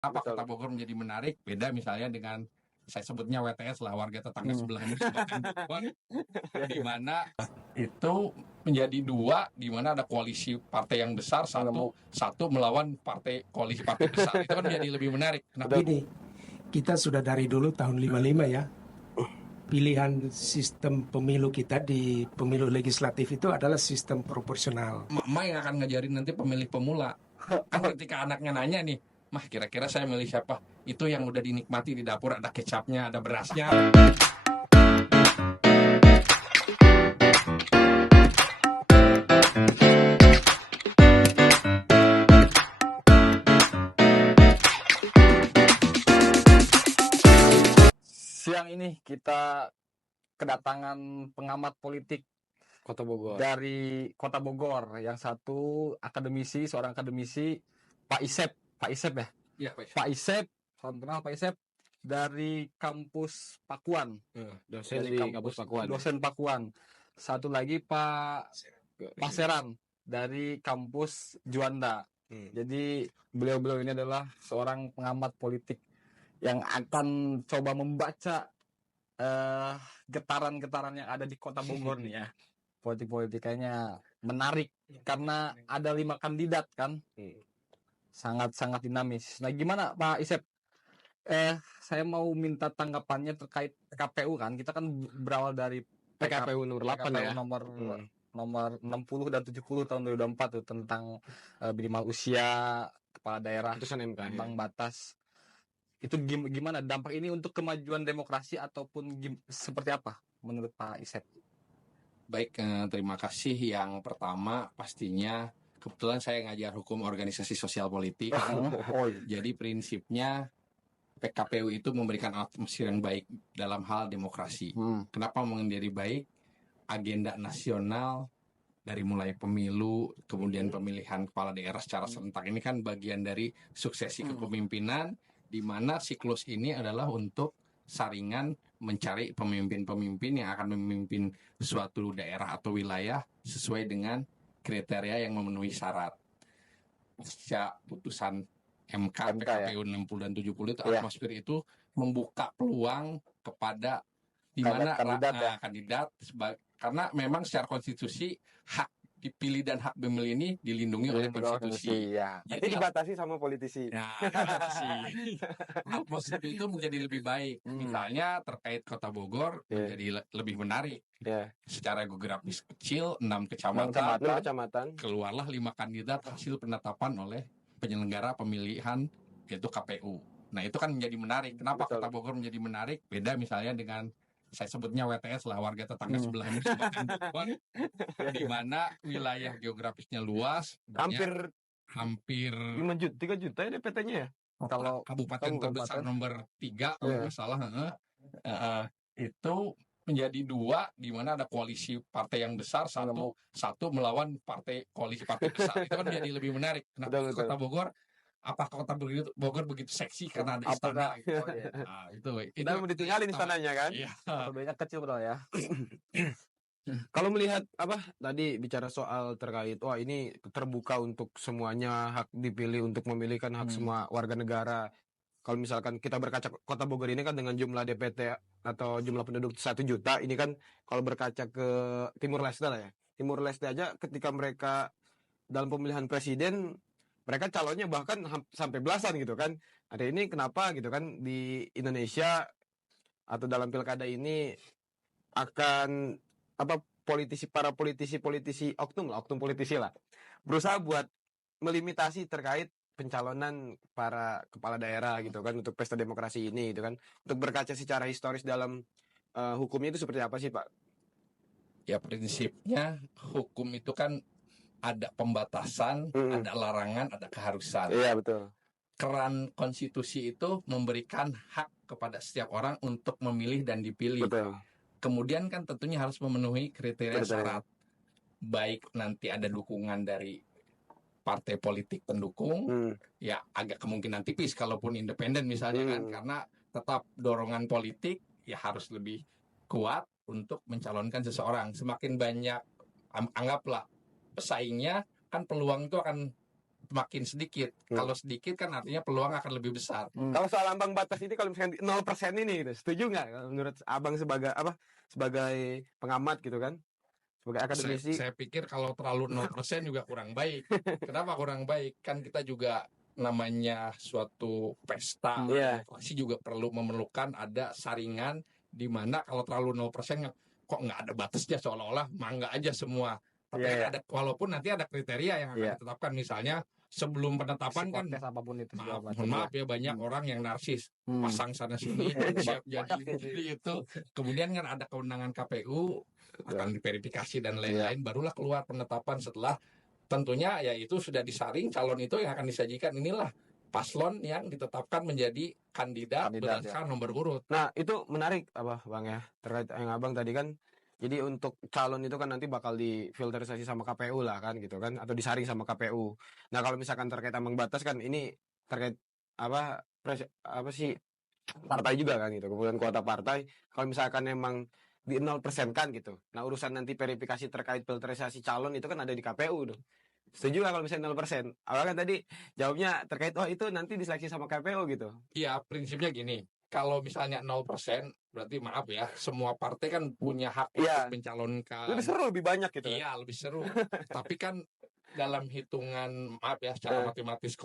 Apa Kota Bogor menjadi menarik? Beda misalnya dengan saya sebutnya WTS lah, warga tetangga sebelahnya Kabupaten Bogor, di mana itu menjadi dua, di mana ada koalisi partai yang besar satu melawan koalisi partai besar. Itu kan menjadi lebih menarik. Kenapa? Ini kita sudah dari dulu tahun 55 ya. Pilihan sistem pemilu kita di pemilu legislatif itu adalah sistem proporsional. Mama yang akan ngajarin nanti pemilih pemula. Kan ketika anaknya nanya nih, Mah kira-kira saya milih siapa? Itu yang udah dinikmati di dapur, ada kecapnya, ada berasnya. Siang ini kita kedatangan pengamat politik Kota Bogor. dari Kota Bogor. Yang satu seorang akademisi, Pak Isep ya? Iya, Pak. Pak Isep, salam kenal Pak Isep, dari kampus Pakuan. Dosen di kampus Pakuan. Dosen Pakuan. Satu lagi Pak Paseran dari kampus Juanda. Jadi beliau-beliau ini adalah seorang pengamat politik yang akan coba membaca getaran-getaran yang ada di Kota Bogor nih ya. Politik-politikanya menarik karena ada 5 kandidat kan. Sangat-sangat dinamis. Nah, gimana Pak Isep? Saya mau minta tanggapannya terkait KPU kan. Kita kan berawal dari PKPU nomor 8 ya. Nomor 60 dan 70 tahun 2004 tuh tentang minimal usia kepala daerah, Putusan MK. ambang batas. Itu gimana dampak ini untuk kemajuan demokrasi ataupun seperti apa menurut Pak Isep? Baik, terima kasih. Yang pertama pastinya kebetulan saya ngajar hukum organisasi sosial politik. Jadi prinsipnya PKPU itu memberikan atmosfer yang baik dalam hal demokrasi. Kenapa menjadi baik? Agenda nasional dari mulai pemilu, kemudian pemilihan kepala daerah secara serentak ini kan bagian dari suksesi kepemimpinan, di mana siklus ini adalah untuk saringan mencari pemimpin-pemimpin yang akan memimpin suatu daerah atau wilayah sesuai dengan kriteria yang memenuhi syarat. Pasca putusan MK PKPU 60 dan 70 itu atmosfer itu membuka peluang kepada di mana kandidat karena memang secara konstitusi hak dipilih dan hak memilih ini dilindungi oleh konstitusi. Jadi dibatasi sama politisi. Nah, atmosfer itu menjadi lebih baik. Misalnya terkait Kota Bogor menjadi lebih menarik. Secara geografis kecil, 6 kecamatan, keluarlah 5 kandidat hasil penetapan oleh penyelenggara pemilihan yaitu KPU. Nah, itu kan menjadi menarik. Kenapa Kota Bogor menjadi menarik? Beda misalnya dengan saya sebutnya WTS lah, warga tetangga sebelahnya Kabupaten Bogor, di mana wilayah geografisnya luas, Hampir 5 juta, 3 juta ya DPT-nya ya. Kalau kabupaten terbesar nomor 3 kalau nggak salah, itu menjadi dua, di mana ada koalisi partai yang besar satu melawan koalisi partai besar. Itu kan menjadi lebih menarik. Kenapa Kota Bogor? Apakah Kota Bogor begitu seksi karena ada istana? Itu mau ditinggalin istananya kan? Iya. Banyak kecil bro ya. Kalau melihat tadi bicara soal terkait ini terbuka untuk semuanya, hak dipilih untuk memilihkan hak semua warga negara. Kalau misalkan kita berkaca Kota Bogor ini kan dengan jumlah DPT atau jumlah penduduk 1 juta, ini kan kalau berkaca ke Timur Leste lah ya. Timur Leste aja ketika mereka dalam pemilihan presiden, mereka calonnya bahkan sampai belasan gitu kan. Ada ini kenapa gitu kan di Indonesia atau dalam pilkada ini akan para politisi oknum politisi lah berusaha buat melimitasi terkait pencalonan para kepala daerah gitu kan untuk pesta demokrasi ini gitu kan. Untuk berkaca secara historis dalam hukumnya itu seperti apa sih Pak? Ya prinsipnya hukum itu kan ada pembatasan, ada larangan, ada keharusan. Iya betul. Keran konstitusi itu memberikan hak kepada setiap orang untuk memilih dan dipilih. Betul. Kemudian kan tentunya harus memenuhi kriteria syarat. Baik nanti ada dukungan dari partai politik pendukung, ya agak kemungkinan tipis kalaupun independen misalnya kan, karena tetap dorongan politik ya harus lebih kuat untuk mencalonkan seseorang. Semakin banyak anggaplah pesaingnya, kan peluang itu akan makin sedikit. Kalau sedikit kan artinya peluang akan lebih besar. Kalau soal ambang batas ini, kalau misalnya 0% ini gitu, setuju nggak menurut abang sebagai pengamat gitu kan, sebagai akademisi? Saya pikir kalau terlalu 0% juga kurang baik. Kenapa kurang baik? Kan kita juga namanya suatu pesta demokrasi juga perlu memerlukan ada saringan, di mana kalau terlalu 0% kok nggak ada batasnya, seolah-olah mangga aja semua. Tapi ada, walaupun nanti ada kriteria yang akan ditetapkan, misalnya sebelum penetapan kan, apapun itu, maaf ya, banyak orang yang narsis, pasang sana sini siap jadi itu. Kemudian kan ada kewenangan KPU akan diverifikasi dan lain-lain, barulah keluar penetapan setelah tentunya ya itu sudah disaring calon itu yang akan disajikan, inilah paslon yang ditetapkan menjadi kandidat berdasarkan nomor urut. Nah, itu menarik Bang ya, terkait yang Abang tadi kan. Jadi untuk calon itu kan nanti bakal difilterisasi sama KPU lah kan gitu kan, atau disaring sama KPU. Nah, kalau misalkan terkait ambang batas kan ini terkait partai juga kan gitu, kemudian kuota partai. Kalau misalkan emang di 0% kan gitu. Nah, urusan nanti verifikasi terkait filterisasi calon itu kan ada di KPU dong. Setuju gak kalau misalnya 0%? Awalnya kan tadi jawabnya terkait itu nanti diseleksi sama KPU gitu. Iya, prinsipnya gini. Kalau misalnya 0%, berarti maaf ya, semua partai kan punya hak untuk mencalonkan. Lebih seru, lebih banyak gitu. Iya, lebih seru. Tapi kan dalam hitungan, maaf ya, secara matematis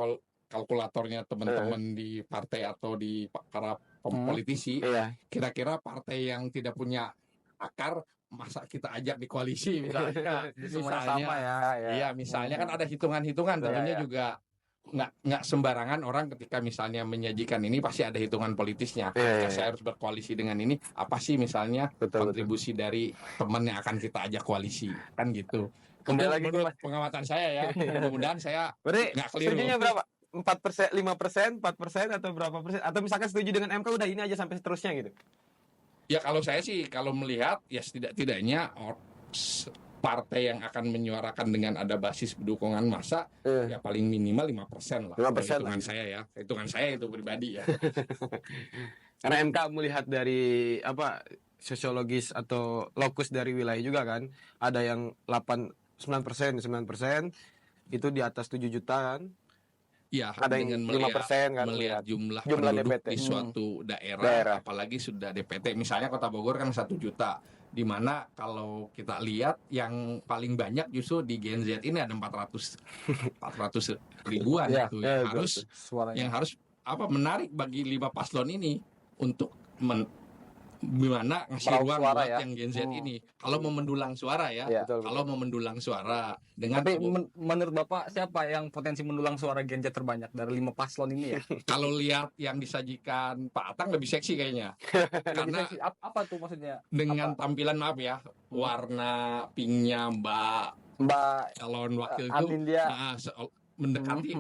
kalkulatornya teman-teman di partai atau di para politisi, kira-kira partai yang tidak punya akar, masa kita ajak di koalisi misalnya. Sama ya. Iya, misalnya kan ada hitungan-hitungan, tentunya juga nggak sembarangan orang ketika misalnya menyajikan ini pasti ada hitungan politisnya. Saya harus berkoalisi dengan ini, apa sih misalnya kontribusi dari teman yang akan kita ajak koalisi, kan gitu. Kembali lagi menurut pengamatan saya ya, mudah-mudahan saya nggak keliru. Setujunya berapa? 4%, 5%, 4% atau berapa persen? Atau misalkan setuju dengan MK udah ini aja sampai seterusnya gitu? Ya kalau saya sih, kalau melihat ya setidak-tidaknya partai yang akan menyuarakan dengan ada basis dukungan massa ya paling minimal 5% lah. 5% hitungan saya ya, hitungan saya itu pribadi ya. Karena MK melihat dari sosiologis atau lokus dari wilayah juga kan, ada yang 9% itu di atas 7 juta kan. Ya, ada dengan yang 5% kan, melihat jumlah penduduk DPT di suatu daerah, apalagi sudah DPT, misalnya Kota Bogor kan 1 juta, di mana kalau kita lihat yang paling banyak justru di Gen Z ini ada 400 ribuan itu yang harus menarik bagi 5 paslon ini untuk gimana ngasih ruang buat yang Gen Z ini. Kalau mau mendulang suara kalau mau mendulang suara dengan. Tapi menurut Bapak siapa yang potensi mendulang suara Gen Z terbanyak dari 5 paslon ini ya? Kalau lihat yang disajikan Pak Atang lebih seksi kayaknya. Karena apa tuh maksudnya? Dengan tampilan maaf ya, warna pinknya Mbak calon wakil itu mendekati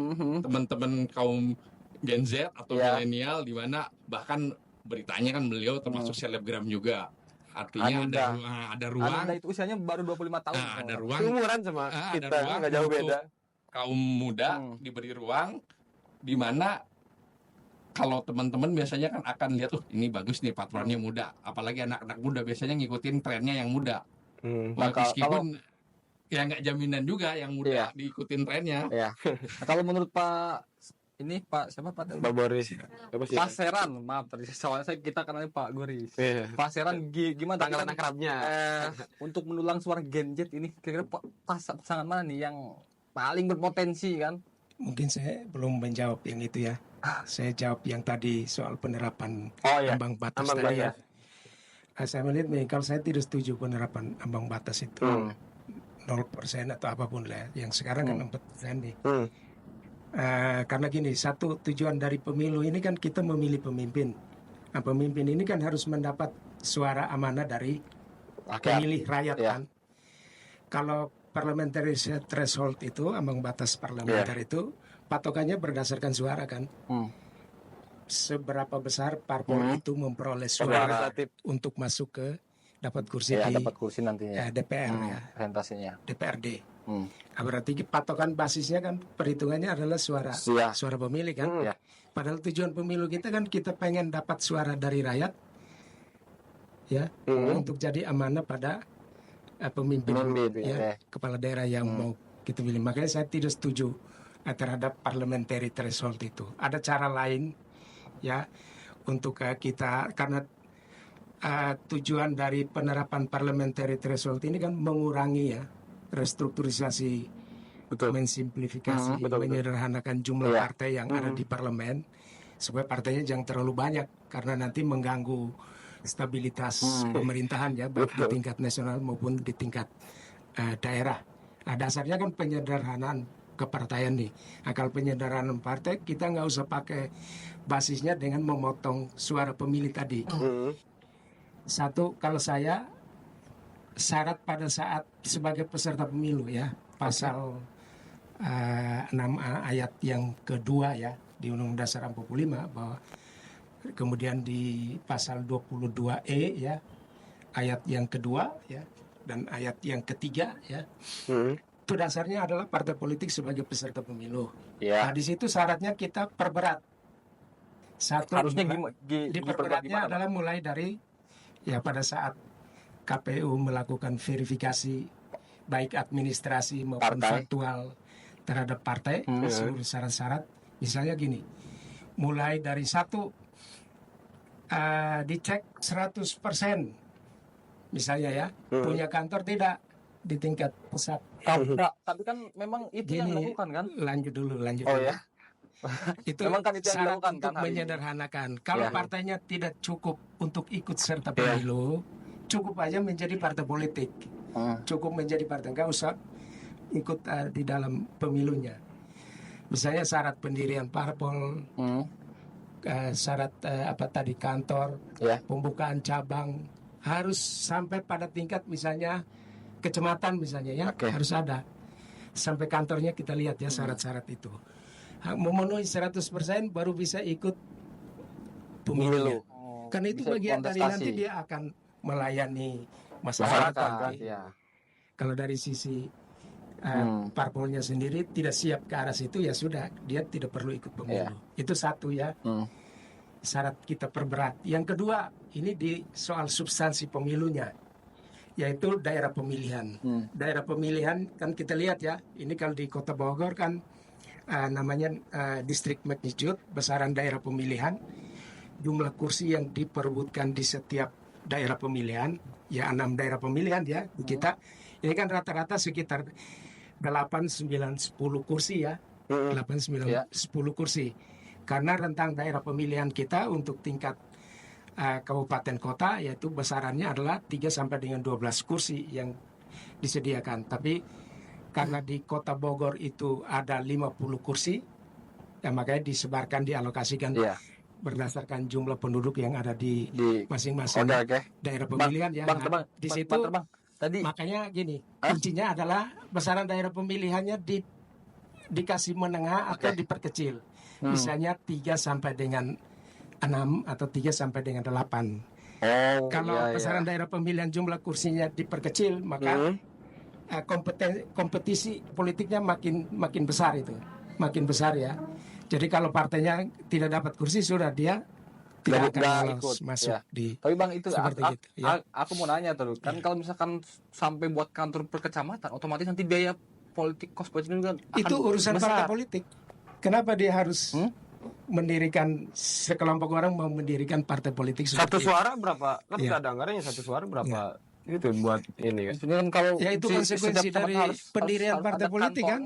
teman-teman kaum Gen Z atau milenial, di mana bahkan beritanya kan beliau termasuk selebgram juga. Artinya ada ruang. Anda itu usianya baru 25 tahun. Ada ruang. Umuran sama kita nggak jauh beda. Kaum muda diberi ruang, di mana kalau teman-teman biasanya kan akan lihat, ini bagus nih patronnya muda. Apalagi anak-anak muda biasanya ngikutin trennya yang muda. Meskipun ya nggak jaminan juga yang muda diikutin trennya. Kalau menurut Pak siapa Pak Boris? Pak Seran, maaf tadi soalnya kita kenalnya Pak Boris. Pak Seran gimana tanggalan akrabnya untuk mendulang suara Gen Z ini, kira-kira pasangan mana nih yang paling berpotensi kan? Mungkin saya belum menjawab yang itu ya. Saya jawab yang tadi soal penerapan ambang batas tadi ya. Saya melihat nih, kalau saya tidak setuju penerapan ambang batas itu 0% atau apapun lah. Yang sekarang kan 4% nih. Karena gini, satu tujuan dari pemilu ini kan kita memilih pemimpin. Nah, pemimpin ini kan harus mendapat suara amanah dari pemilih rakyat kan. Kalau parliamentary threshold itu, ambang batas parlementer itu patokannya berdasarkan suara kan. Seberapa besar parpol itu memperoleh suara untuk masuk ke dapat kursi dapat kursi nantinya DPR presentasinya DPRD. Berarti patokan basisnya kan perhitungannya adalah suara pemilih kan. Padahal tujuan pemilu kita kan kita pengen dapat suara dari rakyat ya untuk jadi amanah pada pemimpin kepala daerah yang mau kita pilih. Makanya saya tidak setuju terhadap parliamentary threshold itu. Ada cara lain ya untuk kita, karena tujuan dari penerapan parliamentary threshold ini kan mengurangi ya restrukturisasi, mensimplifikasi, menyederhanakan jumlah partai yang ada di parlemen supaya partainya jangan terlalu banyak karena nanti mengganggu stabilitas pemerintahan ya, baik di tingkat nasional maupun di tingkat daerah. Nah, dasarnya kan penyederhanaan kepartaian nih. Kalau penyederhanaan partai kita nggak usah pakai basisnya dengan memotong suara pemilih tadi. Satu, kalau saya syarat pada saat sebagai peserta pemilu ya, pasal 6A ayat yang kedua ya di Undang-Undang Dasar 45, bahwa kemudian di pasal 22E ya ayat yang kedua ya dan ayat yang ketiga ya, itu dasarnya adalah partai politik sebagai peserta pemilu. Nah, di situ syaratnya kita perberat. Satu, harusnya diperberatnya adalah mulai dari ya pada saat KPU melakukan verifikasi baik administrasi maupun faktual terhadap partai, seluruh syarat-syarat. Misalnya gini, mulai dari satu dicek 100%, misalnya ya, punya kantor tidak di tingkat pusat. Tapi kan memang itu yang dilakukan kan? Lanjut dulu. Ya. Itu memang kan itu yang syarat dilakukan untuk kan menyederhanakan. Kalau partainya tidak cukup untuk ikut serta pemilu, cukup aja menjadi partai politik. Cukup menjadi partai, nggak usah ikut di dalam pemilunya. Misalnya syarat pendirian parpol, syarat kantor, pembukaan cabang harus sampai pada tingkat misalnya kecamatan misalnya ya, harus ada. Sampai kantornya kita lihat ya syarat-syarat itu. Memenuhi 100% baru bisa ikut pemilu. Karena itu bagian dari nanti dia akan melayani masyarakat. Kalau dari sisi parpolnya sendiri tidak siap ke arah situ, ya sudah, dia tidak perlu ikut pemilu. Itu satu ya. Syarat kita perberat. Yang kedua, ini di soal substansi pemilunya, yaitu daerah pemilihan. Daerah pemilihan kan kita lihat ya, ini kalau di Kota Bogor kan namanya district magnitude, besaran daerah pemilihan, jumlah kursi yang diperebutkan di setiap daerah pemilihan, ya 6 daerah pemilihan ya di kita. Ini kan rata-rata sekitar 8, 9, 10 kursi ya. 8, 9, 10 kursi. Karena rentang daerah pemilihan kita untuk tingkat kabupaten kota yaitu besarannya adalah 3 sampai dengan 12 kursi yang disediakan. Tapi karena di Kota Bogor itu ada 50 kursi, ya makanya disebarkan, dialokasikan berdasarkan jumlah penduduk yang ada di masing-masing daerah pemilihan ya. Di situ tadi makanya gini, kuncinya adalah besaran daerah pemilihannya dikasih menengah atau diperkecil. Misalnya 3 sampai dengan 6 atau 3 sampai dengan 8. Kalau besaran daerah pemilihan jumlah kursinya diperkecil, maka kompetisi politiknya makin besar itu, makin besar ya. Jadi kalau partainya tidak dapat kursi, sudah dia tidak akan lolos masuk di. Tapi Bang, itu gitu, ya. aku mau nanya terus kan, kalau misalkan sampai buat kantor per kecamatan, otomatis nanti biaya politik, kos politik juga itu urusan partai politik. Kenapa dia harus mendirikan, sekelompok orang mau mendirikan partai politik satu suara berapa? Kan ada anggarannya satu suara berapa? Itu buat ini kan. Sebenarnya kalau itu konsekuensi dari pendirian partai politik kan.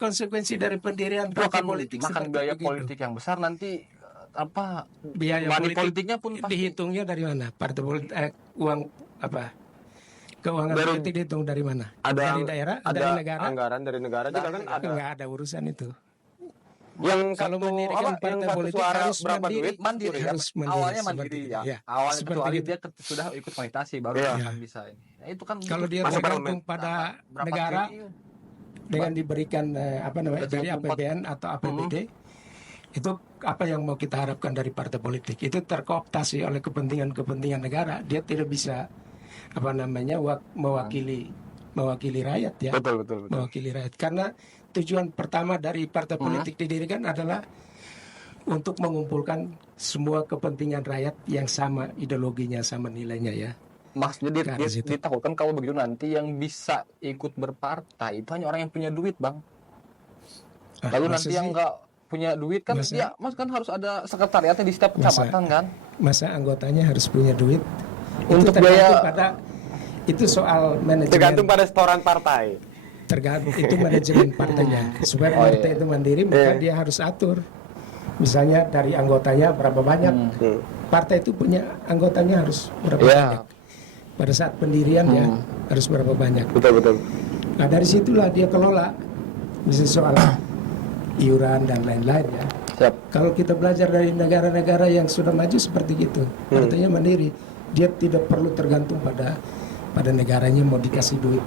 Konsekuensi dari pendirian partai politik makan biaya politik yang besar, nanti biaya politiknya pun dihitungnya dari mana? Partai politik uang keuangan politik dihitung dari mana? Dari daerah, dari negara? Anggaran dari negara juga kan ada. Nggak ada urusan itu. Yang kalau mendirikan partai politik harus mandiri, harus awalnya mandiri ya. Awalnya kecuali dia sudah ikut monetasi baru akan bisa ini. Itu kan kalau dia bergantung pada negara dengan diberikan dari APBN atau APBD, itu apa yang mau kita harapkan dari partai politik? Itu terkooptasi oleh kepentingan negara. Dia tidak bisa mewakili rakyat ya. Betul. Mewakili rakyat, karena tujuan pertama dari partai politik didirikan adalah untuk mengumpulkan semua kepentingan rakyat yang sama ideologinya, sama nilainya ya. Maksudnya ditakutkan kalau begitu nanti yang bisa ikut berpartai itu hanya orang yang punya duit, Bang. Lalu masa nanti sih? yang nggak punya duit kan Masa- ya Mas kan harus ada sekretariatnya di setiap Masa- kecamatan kan. Masa anggotanya harus punya duit? Untuk itu tergantung biaya- pada itu soal manajemen. Tergantung pada setoran partai. Tergantung itu manajemen partainya. Supaya Oh, partai iya. itu mandiri, maka dia harus atur. Misalnya dari anggotanya berapa banyak. Partai itu punya anggotanya harus berapa Iya. banyak. Pada saat pendirian ya harus berapa banyak. Betul. Nah dari situlah dia kelola. Bisa soal iuran dan lain-lain ya. Siap. Kalau kita belajar dari negara-negara yang sudah maju seperti itu, partainya mandiri, dia tidak perlu tergantung pada negaranya mau dikasih duit,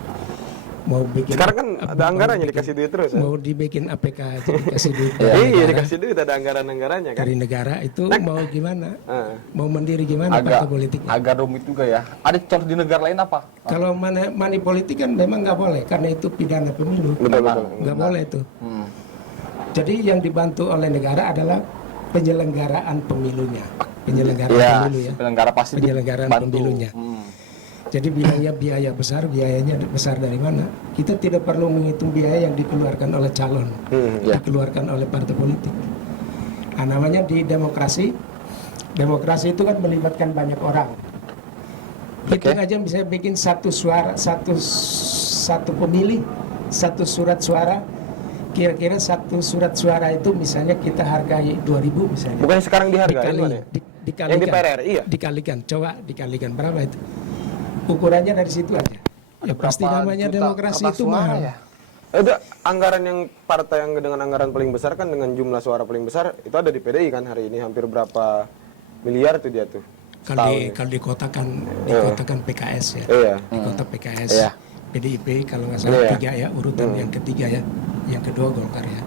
mau bikin. Sekarang kan ada mau anggarannya bikin- dikasih duit terus. Ya? Mau dibikin APK aja dikasih duit. Iya, dari negara. dikasih duit ada anggaran-anggarannya kan. Dari negara itu mau gimana? Ah. Mau mandiri gimana Agak partai politiknya? agak rumit juga ya. Ada contoh di negara lain apa? Kalau money politik kan memang nggak boleh karena itu pidana pemilu. Betul. Nggak boleh itu. Jadi yang dibantu oleh negara adalah penyelenggaraan pemilunya, penyelenggaraan Iya, pemilu ya, penyelenggara pasti penyelenggaraan dibantu. pemilunya. Jadi bilangnya biaya besar, biayanya besar dari mana? Kita tidak perlu menghitung biaya yang dikeluarkan oleh calon, Ya. dikeluarkan oleh partai politik. Nah, namanya di demokrasi itu kan melibatkan banyak orang. Hitung aja bisa bikin satu suara, satu pemilih, satu surat suara. Kira-kira satu surat suara itu misalnya kita hargai 2.000 misalnya. Bukannya sekarang dihargai Dikali, gimana ya? dikalikan. Yang di PRRI ya? Dikalikan, coba dikalikan berapa itu? Ukurannya dari situ aja. Ya pasti berapa namanya juta demokrasi kertas itu suara mahal. ya? Ada anggaran yang partai yang dengan anggaran paling besar kan dengan jumlah suara paling besar itu ada di PDI kan hari ini hampir berapa miliar tuh dia tuh. Kalau dikotakan PKS ya. Iya. Di kota PKS. Iya. PDIP kalau nggak salah Iya. 3 ya urutan yang ketiga ya. Yang kedua Golkar ya.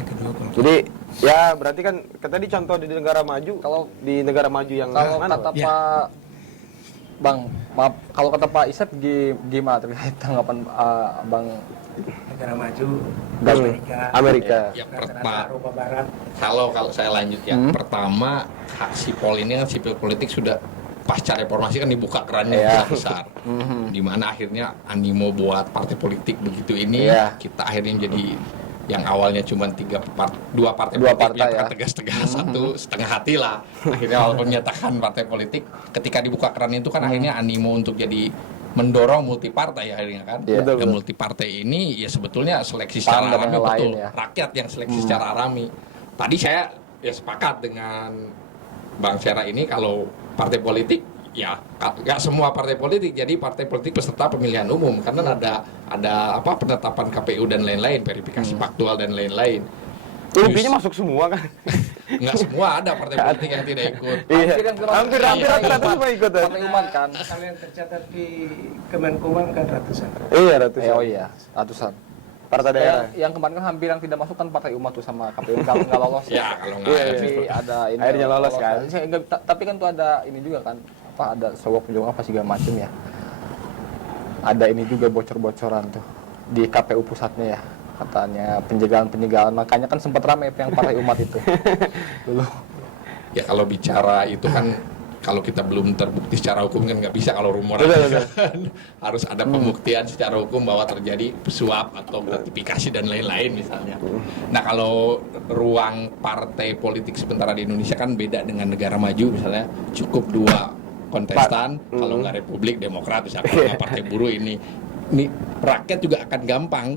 Yang kedua Golkar. Jadi ya berarti kan tadi contoh di negara maju Kalau- di negara maju yang Kalau mana? kata Pak? Ya. Pak Bang, maaf, kalau kata Pak Isep gimana terkait tanggapan Bang Negara maju Amerika. Ya, rata-rata Eropa Barat. kalau saya lanjut ya, pertama hak sipol ini kan sipil politik sudah pasca reformasi kan dibuka kerannya besar, di mana akhirnya animo buat partai politik begitu ini kita akhirnya jadi yang awalnya cuma dua partai politik yang tegas-tegas, satu setengah hati lah akhirnya walaupun menyatakan partai politik, ketika dibuka keran itu kan akhirnya animo untuk jadi mendorong multi partai akhirnya kan. Dan multi partai ini ya sebetulnya seleksi secara alami betul rakyat yang seleksi secara alami. Tadi saya ya sepakat dengan Bang Syara ini kalau partai politik ya nggak semua partai politik jadi partai politik peserta pemilihan umum karena ada apa penetapan KPU dan lain-lain, verifikasi faktual dan lain-lain. Intinya masuk semua kan? Nggak semua ada partai politik yang tidak ikut. Iya. Hampir rata-rata semua ikut ya. Partai Umat kan? Kalau yang tercatat di Kemenkumham kan ratusan. Iya ratusan. Oh iya, ratusan. Partai daerah. Yang kemarin kan hampir yang tidak masuk kan Partai Umat tuh sama KPU kalau nggak lolos. Ya kalau nggak Tapi ada ini. Akhirnya lolos kan? Tapi kan tuh ada ini juga kan, apa ada sebuah penjualan apa segala macam ya. Ada ini juga bocor-bocoran tuh di KPU pusatnya ya. Katanya penjegalan, makanya kan sempat ramai yang Partai Umat itu dulu. Ya kalau bicara itu kan kalau kita belum terbukti secara hukum kan nggak bisa kalau rumor kan. Harus ada pembuktian secara hukum bahwa terjadi suap atau gratifikasi dan lain-lain misalnya. Nah kalau ruang partai politik sementara di Indonesia kan beda dengan negara maju misalnya cukup 2 kontestan, kalau nggak Republik Demokrat misalnya kalau nggak Partai Buruh ini rakyat juga akan gampang.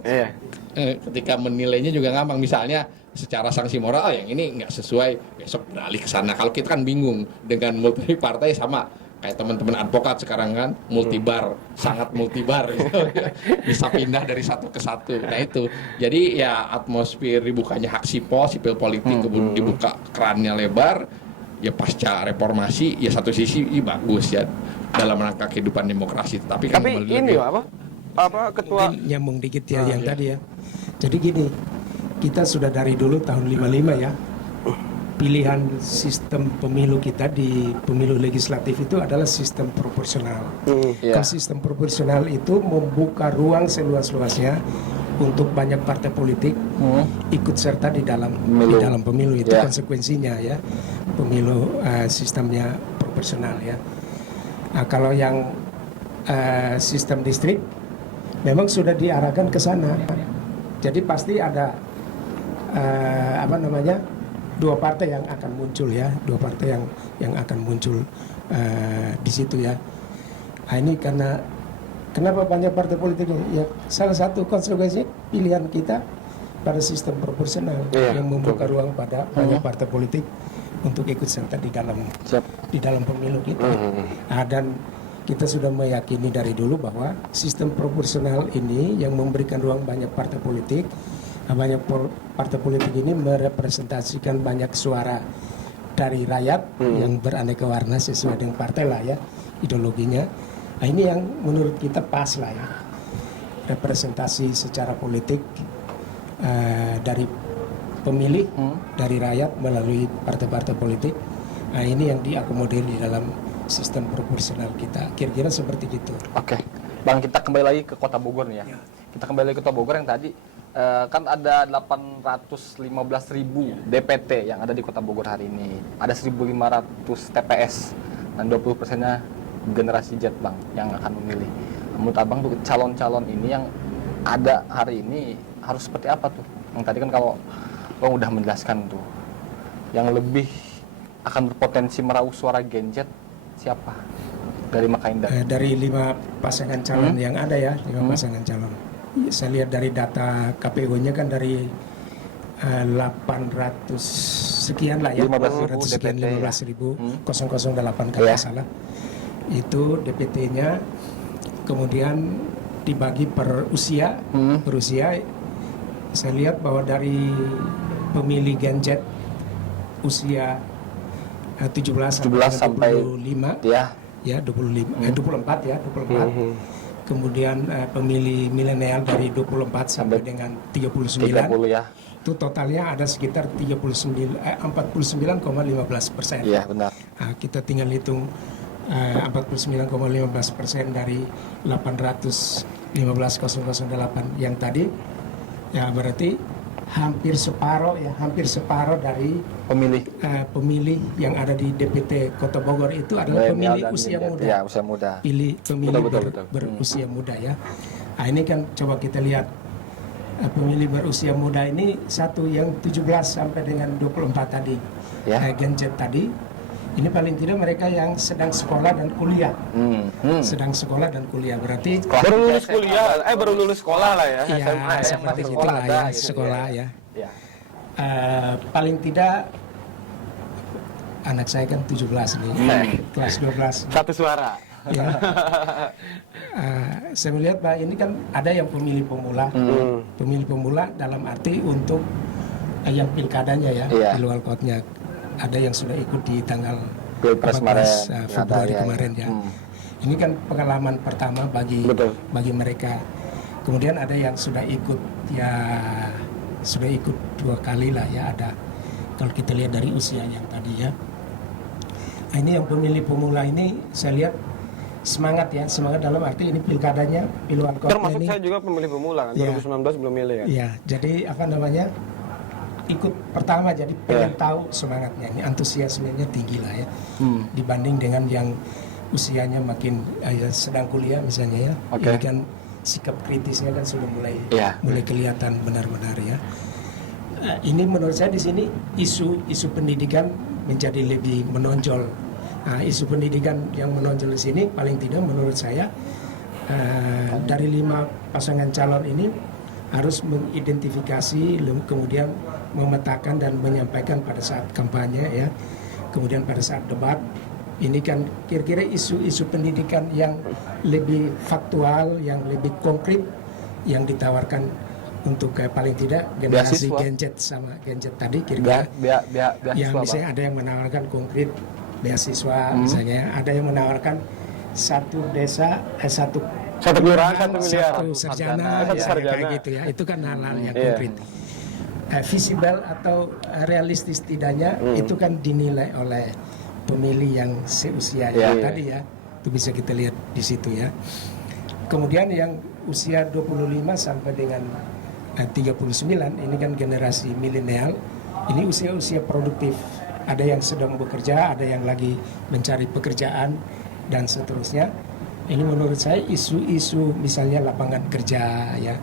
Ketika menilainya juga gampang, misalnya secara sanksi moral yang ini nggak sesuai besok beralih ke sana. Kalau kita kan bingung dengan multi partai sama kayak teman-teman advokat sekarang kan multibar, sangat multibar gitu. Bisa pindah dari satu ke satu. Nah itu jadi ya atmosfer dibukanya hak sipil politik kemudian dibuka kerannya lebar ya pasca reformasi ya satu sisi bagus ya dalam rangka kehidupan demokrasi, tapi kan ini apa ketua mungkin nyambung dikit ya yang tadi ya. Jadi gini, kita sudah dari dulu tahun 55 ya. Pilihan sistem pemilu kita di pemilu legislatif itu adalah sistem proporsional. Kalau sistem proporsional itu membuka ruang seluas-luasnya untuk banyak partai politik ikut serta di dalam pemilu itu konsekuensinya ya. Pemilu sistemnya proporsional ya. Nah, kalau yang sistem distrik memang sudah diarahkan ke sana. Jadi pasti ada apa namanya, dua partai yang akan muncul ya, dua partai yang akan muncul di situ ya. Nah, ini karena kenapa banyak partai politik ini? Ya, salah satu konsekuensi pilihan kita pada sistem proporsional yang membuka ruang pada banyak partai politik untuk ikut serta di dalam pemilu kita. Nah, dan kita sudah meyakini dari dulu bahwa sistem proporsional ini yang memberikan ruang banyak partai politik. Banyak partai politik ini merepresentasikan banyak suara dari rakyat yang beraneka warna sesuai dengan partai lah ya, ideologinya. Nah, ini yang menurut kita pas lah ya, representasi secara politik dari pemilih, dari rakyat melalui partai-partai politik. Nah, ini yang diakomodir di dalam sistem proporsional kita, kira-kira seperti itu. Oke, Bang, kita kembali lagi ke Kota Bogor nih ya. Kita kembali lagi ke Kota Bogor yang tadi kan ada 815.000 DPT yang ada di Kota Bogor hari ini. Ada 1.500 TPS dan 20%-nya generasi Z, Bang, yang akan memilih. Menurut Abang tuh calon-calon ini yang ada hari ini harus seperti apa tuh? Yang tadi kan kalau Bang udah menjelaskan tuh, yang lebih akan berpotensi meraup suara Gen Z siapa? Dari Makaindah. Dari 5 pasangan calon yang ada ya, 5 pasangan calon. Saya lihat dari data KPU-nya kan dari 800 sekian lah ya, 15.000 sekian, DPT 15.008 kalau salah. Itu DPT-nya kemudian dibagi per usia. Per usia saya lihat bahwa dari pemilih Gen Z usia 17 sampai 25 ya 24 ya 24. Kemudian pemilih milenial dari 24 sampai dengan 39 ya. Itu totalnya ada sekitar 49,15%. Iya, benar. Nah, kita tinggal hitung 49,15% dari 815.008 yang tadi, ya berarti hampir separuh dari pemilih yang ada di DPT Kota Bogor itu adalah pemilih usia muda. Ya, usia muda. Pemilih berusia muda ya. Nah, ini kan coba kita lihat pemilih berusia muda ini satu yang 17 sampai dengan 24 tadi. Ya. Gen Z tadi. Ini paling tidak mereka yang sedang sekolah dan kuliah. Sedang sekolah dan kuliah berarti baru lulus kuliah, baru lulus sekolah lah ya. Iya, seperti itulah ya, sekolah ya. Paling tidak anak saya kan 17 nih, kelas 12. Satu suara. Ya. Saya melihat bahwa ini kan ada yang pemilih pemula dalam arti untuk yang pilkadanya ya, di luar kotanya. Ada yang sudah ikut di tanggal Pilpres Februari kemarin ya. Ini kan pengalaman pertama bagi mereka. Kemudian ada yang sudah ikut 2 kali lah ya, ada. Kalau kita lihat dari usia yang tadi ya. Nah, ini yang pemilih pemula ini saya lihat semangat dalam arti ini pilkadanya pilihan kota. Termasuk ini, saya juga pemilih pemula kan, 2019 belum milih kan. Iya, jadi ikut pertama, jadi pengen tahu semangatnya, ini antusiasmenya tinggi lah ya, dibanding dengan yang usianya makin sedang kuliah misalnya ya. Ini kan sikap kritisnya kan sudah mulai kelihatan benar-benar ya. Ini menurut saya di sini isu pendidikan menjadi lebih menonjol. Isu pendidikan yang menonjol di sini paling tidak menurut saya dari 5 pasangan calon ini harus mengidentifikasi, kemudian memetakan dan menyampaikan pada saat kampanye ya, kemudian pada saat debat. Ini kan kira-kira isu-isu pendidikan yang lebih faktual, yang lebih konkret, yang ditawarkan untuk paling tidak generasi Gen Z sama Gen Z tadi kira-kira. Yang misalnya ada yang menawarkan konkret beasiswa, misalnya ada yang menawarkan satu desa, satu kelurahan, 1 miliar, satu sarjana, kayak gitu ya. Itu kan hal-hal yang konkret. Visible atau realistis tidaknya itu kan dinilai oleh pemilih yang seusianya tadi ya. Itu bisa kita lihat di situ ya. Kemudian yang usia 25 sampai dengan 39 ini kan generasi milenial. Ini usia-usia produktif. Ada yang sedang bekerja, ada yang lagi mencari pekerjaan dan seterusnya. Ini menurut saya isu-isu misalnya lapangan kerja ya,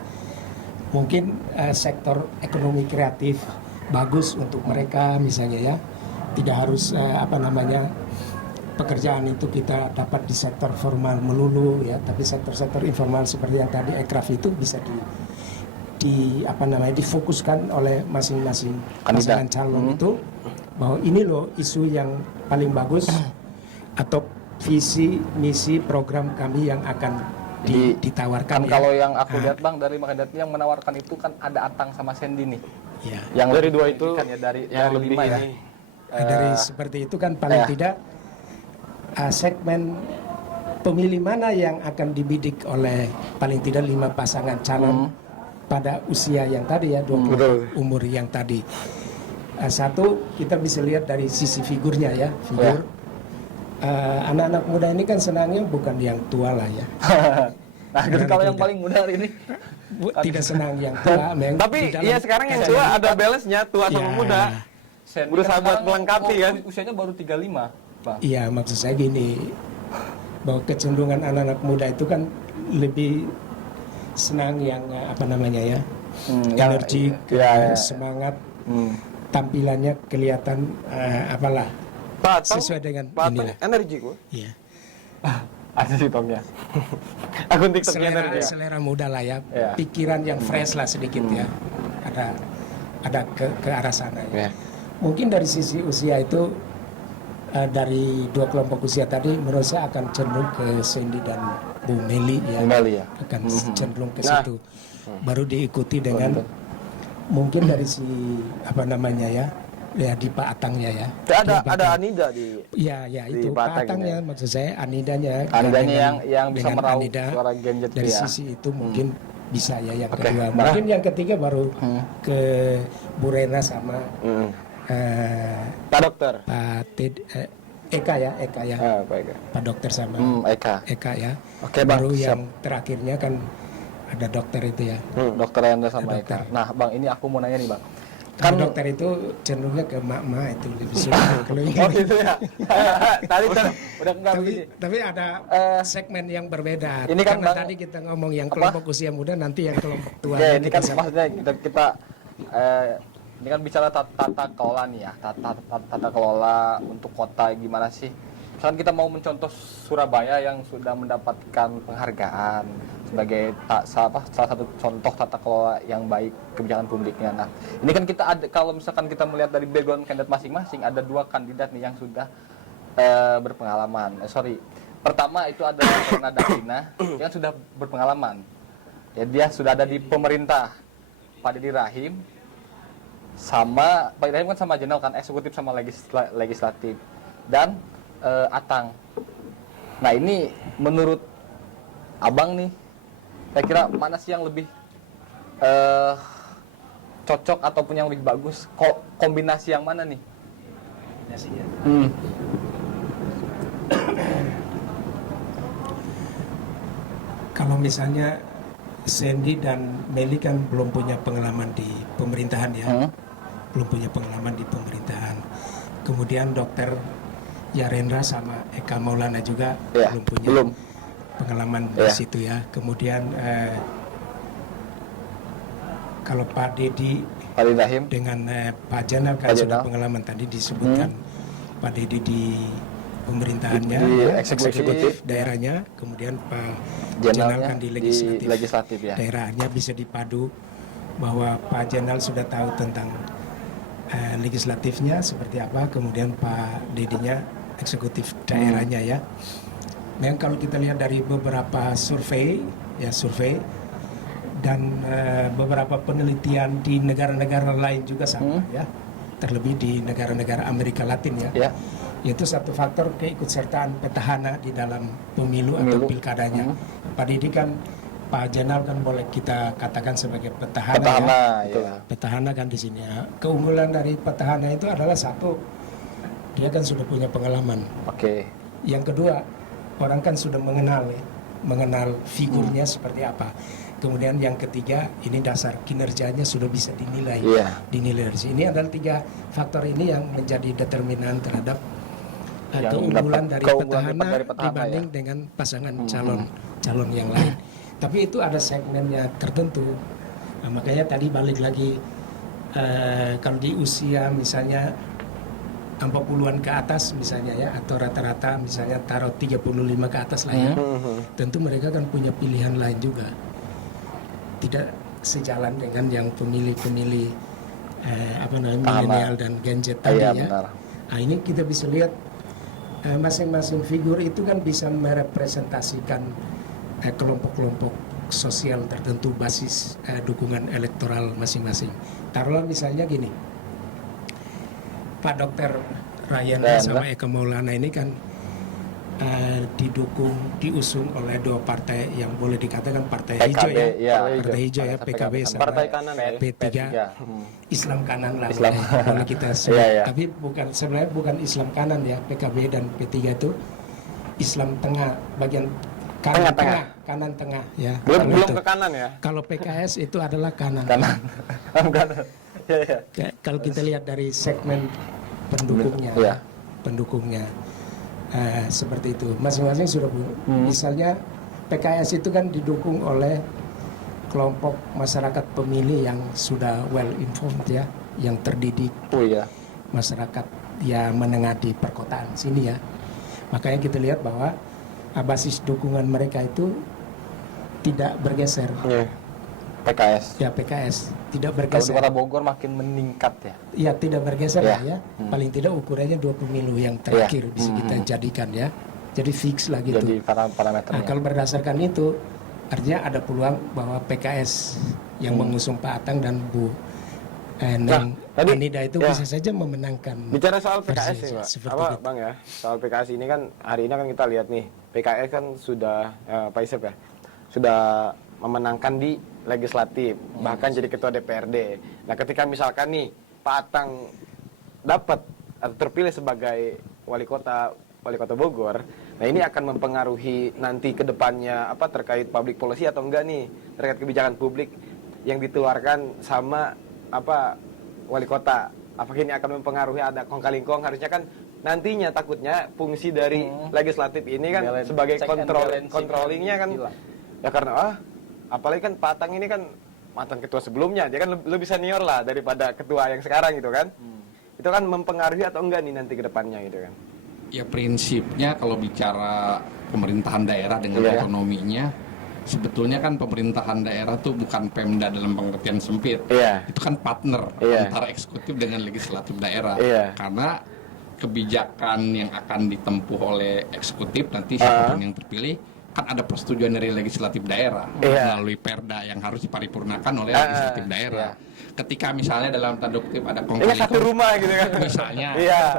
mungkin sektor ekonomi kreatif bagus untuk mereka misalnya ya, tidak harus pekerjaan itu kita dapat di sektor formal melulu ya, tapi sektor-sektor informal seperti yang tadi ekraf itu bisa difokuskan oleh masing-masing pasangan calon itu, bahwa ini loh isu yang paling bagus atau visi misi program kami yang akan ditawarkan. Kan ya. Kalau yang aku lihat Bang dari kandidat yang menawarkan itu kan ada Atang sama Sandy nih. Ya. Yang dari dua itu kan ya, dari yang dari lebih 5 ya. Dari seperti itu kan paling tidak segmen pemilih mana yang akan dibidik oleh paling tidak 5 pasangan calon pada usia yang tadi ya, 20 umur yang tadi. Satu, kita bisa lihat dari sisi figurnya ya, figur. Anak-anak muda ini kan senangnya bukan yang tua lah ya. Nah, kalau yang paling muda hari ini tidak senang yang tua. Tapi ya sekarang yang tua ada balance-nya, tua sama muda. Berusaha buat melengkapi kan. Usianya baru 35, Bang. Iya, maksud saya gini, bahwa kecenderungan anak-anak muda itu kan lebih senang yang energi, semangat, tampilannya kelihatan sesuai dengan inilah. Energi kok. Iya. Ada sih Tomnya. Akun TikToknya energi. Selera muda lah ya, pikiran yang fresh lah sedikit ya. Ada ke arah sana ya. Mungkin dari sisi usia itu dari 2 kelompok usia tadi menurut saya akan cenderung ke Sandy dan Bu Meli ya. Akan cenderung ke situ. Baru diikuti dengan mungkin dari si di Pak Atangnya ya. Ada Anida di. Ya itu Pak Atangnya maksud saya Anidanya yang bisa meraup suara Gen Z dari sisi itu mungkin bisa ya yang kedua. Mungkin yang ketiga baru ke Bu Rena sama Pak Dokter. Pak Eka ya. Pak Dokter sama Eka ya. Oke, Bang. Baru yang terakhirnya kan ada dokter itu ya. Dokter Enda sama Eka. Nah, Bang, ini aku mau nanya nih, Bang. Kan dokter itu cenderungnya ke mak-mak itu lebih suka kalau ini. Oh gitu ya. Tadi udah enggak tapi ada segmen yang berbeda. Ini kan karena tadi kita ngomong yang kelompok usia muda, nanti yang kelompok tua. Oke, ini kan maksudnya kita ini kan bicara tata kelola nih ya, tata kelola untuk kota gimana sih? Misalkan kita mau mencontoh Surabaya yang sudah mendapatkan penghargaan sebagai salah satu contoh tata kelola yang baik kebijakan publiknya. Nah, ini kan kita ada, kalau misalkan kita melihat dari background kandidat masing-masing, ada 2 kandidat nih yang sudah berpengalaman. Pertama itu ada Renada Dina yang sudah berpengalaman. Ya, dia sudah ada di pemerintah. Pak Deddy Rahim sama Pak Deddy Rahim kan sama jenderal kan, eksekutif sama legislatif. Dan Atang. Nah, ini menurut Abang nih, kira-kira mana sih yang lebih cocok ataupun yang lebih bagus? Kombinasi yang mana nih? Kombinasinya. Kalau misalnya Sandy dan Meli kan belum punya pengalaman di pemerintahan ya, belum punya pengalaman di pemerintahan. Kemudian Dokter Yarendra sama Eka Maulana juga belum punya pengalaman di situ ya. Kemudian kalau Pak Deddy Rahim dengan Pak Janal kan sudah pengalaman tadi disebutkan Pak Deddy di pemerintahannya di eksekutif daerahnya, kemudian Pak Janal kan di legislatif ya. Daerahnya bisa dipadu bahwa Pak Janal sudah tahu tentang legislatifnya seperti apa, kemudian Pak Deddy-nya eksekutif daerahnya ya. Memang kalau kita lihat dari beberapa survei dan beberapa penelitian di negara-negara lain juga sama ya, terlebih di negara-negara Amerika Latin ya, yaitu satu faktor keikutsertaan petahana di dalam pemilu atau pilkadanya. Pak Deddy kan, Pak Jenal kan boleh kita katakan sebagai petahana ya. Petahana kan di sini ya. Keunggulan dari petahana itu adalah satu, dia kan sudah punya pengalaman. Yang kedua, orang kan sudah mengenal figurnya seperti apa. Kemudian yang ketiga, ini dasar kinerjanya sudah bisa dinilai. Dinilai dari sini. Ini adalah 3 faktor ini yang menjadi determinan terhadap keunggulan dari petahana dibanding dengan pasangan calon yang lain. Tapi itu ada segmennya tertentu. Nah, makanya tadi balik lagi, kalau di usia misalnya 40-an ke atas misalnya ya, atau rata-rata misalnya taruh 35 ke atas lah ya, tentu mereka kan punya pilihan lain juga, tidak sejalan dengan yang pemilih-pemilih milenial dan Gen Z tadi ya. Benar. Nah ini kita bisa lihat masing-masing figur itu kan bisa merepresentasikan kelompok-kelompok sosial tertentu, basis dukungan elektoral masing-masing. Taruhlah misalnya gini, Pak Dr. Ryan sama Eka Maulana ini kan diusung oleh dua partai yang boleh dikatakan partai PKB, hijau ya, ya. partai hijau ya, PKB sama Partai kanan ya. P3, Islam kanan lah boleh kita sebut. Tapi sebenarnya bukan Islam kanan ya, PKB dan P3 itu Islam tengah, bagian kanan tengah ya. Belum ke kanan ya. Kalau PKS itu adalah kanan. Kalau kita lihat dari segmen pendukungnya, seperti itu. Masing-masing sudah misalnya PKS itu kan didukung oleh kelompok masyarakat pemilih yang sudah well informed ya, yang terdidik. Masyarakat ya menengah di perkotaan sini ya. Makanya kita lihat bahwa basis dukungan mereka itu tidak bergeser. PKS. Ya PKS tidak Kalau di bergeser. Kota Bogor makin meningkat ya. Ya tidak bergeser lah ya. Paling tidak ukurannya 2 pemilu yang terakhir bisa kita jadikan ya. Jadi fix lah gitu. Jadi parameternya. Nah, kalau berdasarkan itu artinya ada peluang bahwa PKS yang mengusung Pak Atang dan Bu Neng Anida itu bisa saja memenangkan. Bicara soal PKS nih, Pak. Seperti itu. Bang ya? Soal PKS ini kan hari ini kan kita lihat nih, PKS kan sudah Pak Isep ya, sudah memenangkan di legislatif, bahkan jadi ketua DPRD. Nah, ketika misalkan nih Pak Atang dapat atau terpilih sebagai wali kota Bogor, nah ini akan mempengaruhi nanti ke depannya terkait public policy atau enggak nih, terkait kebijakan publik yang dikeluarkan sama wali kota. Apakah ini akan mempengaruhi, ada kong kali kong, harusnya kan nantinya takutnya fungsi dari legislatif ini kan sebagai controllingnya kan ya, karena apalagi kan Pak Atang ini kan mantan ketua sebelumnya, dia kan lebih senior lah daripada ketua yang sekarang gitu kan. Itu kan mempengaruhi atau enggak nih nanti ke depannya gitu kan. Ya prinsipnya kalau bicara pemerintahan daerah dengan ekonominya, sebetulnya kan pemerintahan daerah tuh bukan Pemda dalam pengertian sempit. Itu kan partner antara eksekutif dengan legislatif daerah. Karena kebijakan yang akan ditempuh oleh eksekutif nanti siapapun yang terpilih kan ada persetujuan dari legislatif daerah melalui perda yang harus diparipurnakan oleh legislatif daerah. Ketika misalnya dalam tanda kutip ada ini satu rumah gitu kan misalnya,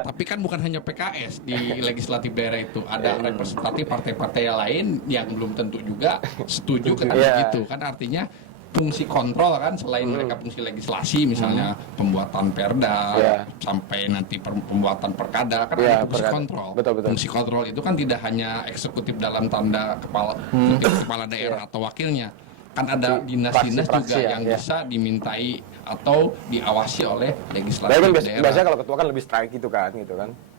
tapi kan bukan hanya PKS di legislatif daerah itu, ada representatif partai-partai yang lain yang belum tentu juga setuju ketika itu kan, artinya fungsi kontrol kan, selain mereka fungsi legislasi misalnya pembuatan perda sampai nanti pembuatan perkada kan ada fungsi kontrol. Fungsi kontrol itu kan tidak hanya eksekutif dalam tanda kepala daerah atau wakilnya, kan ada dinas-dinas juga yang bisa dimintai atau diawasi oleh legislatif daerah. Biasanya kalau ketua kan lebih strike gitu kan,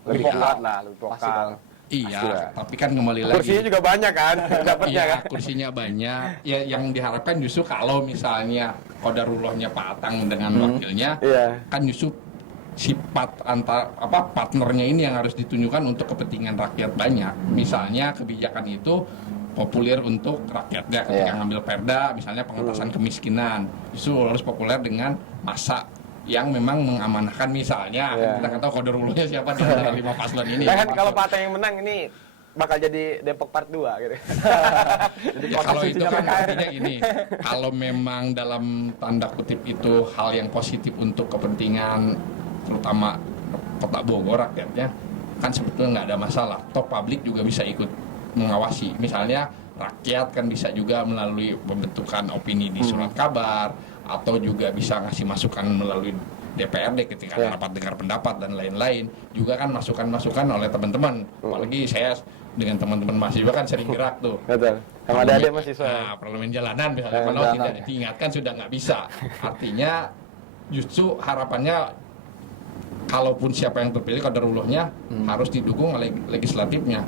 lebih kuat lah, lebih vokal. Iya, tapi kan kembali lagi. Kursinya juga banyak kan, dapatnya kan. Kursinya banyak. Ya, yang diharapkan justru kalau misalnya qadarullahnya Pak Atang dengan wakilnya, kan justru sifat partnernya ini yang harus ditunjukkan untuk kepentingan rakyat banyak. Misalnya kebijakan itu populer untuk rakyatnya ketika ngambil perda, misalnya pengentasan kemiskinan, justru harus populer dengan masa yang memang mengamanahkan misalnya kita nggak tahu qadarullahnya siapa di antara 5 paslon ini. Nah kan kalau Pak Atang yang menang ini bakal jadi Depok Part 2 gitu. Jadi kalau itu kan artinya gini, kalau memang dalam tanda kutip itu hal yang positif untuk kepentingan terutama Kota Bogor rakyatnya, kan sebetulnya nggak ada masalah. Toh publik juga bisa ikut mengawasi. Misalnya rakyat kan bisa juga melalui pembentukan opini di surat kabar, atau juga bisa ngasih masukan melalui DPRD ketika ada rapat dengar pendapat dan lain-lain. Juga kan masukan-masukan oleh teman-teman. Apalagi saya dengan teman-teman mahasiswa kan sering gerak tuh. Betul. Sama ada mahasiswa. Nah, parlemen jalanan misalnya, kalau tidak diingatkan sudah nggak bisa. Artinya justru harapannya kalaupun siapa yang terpilih qadarullahnya harus didukung oleh legislatifnya.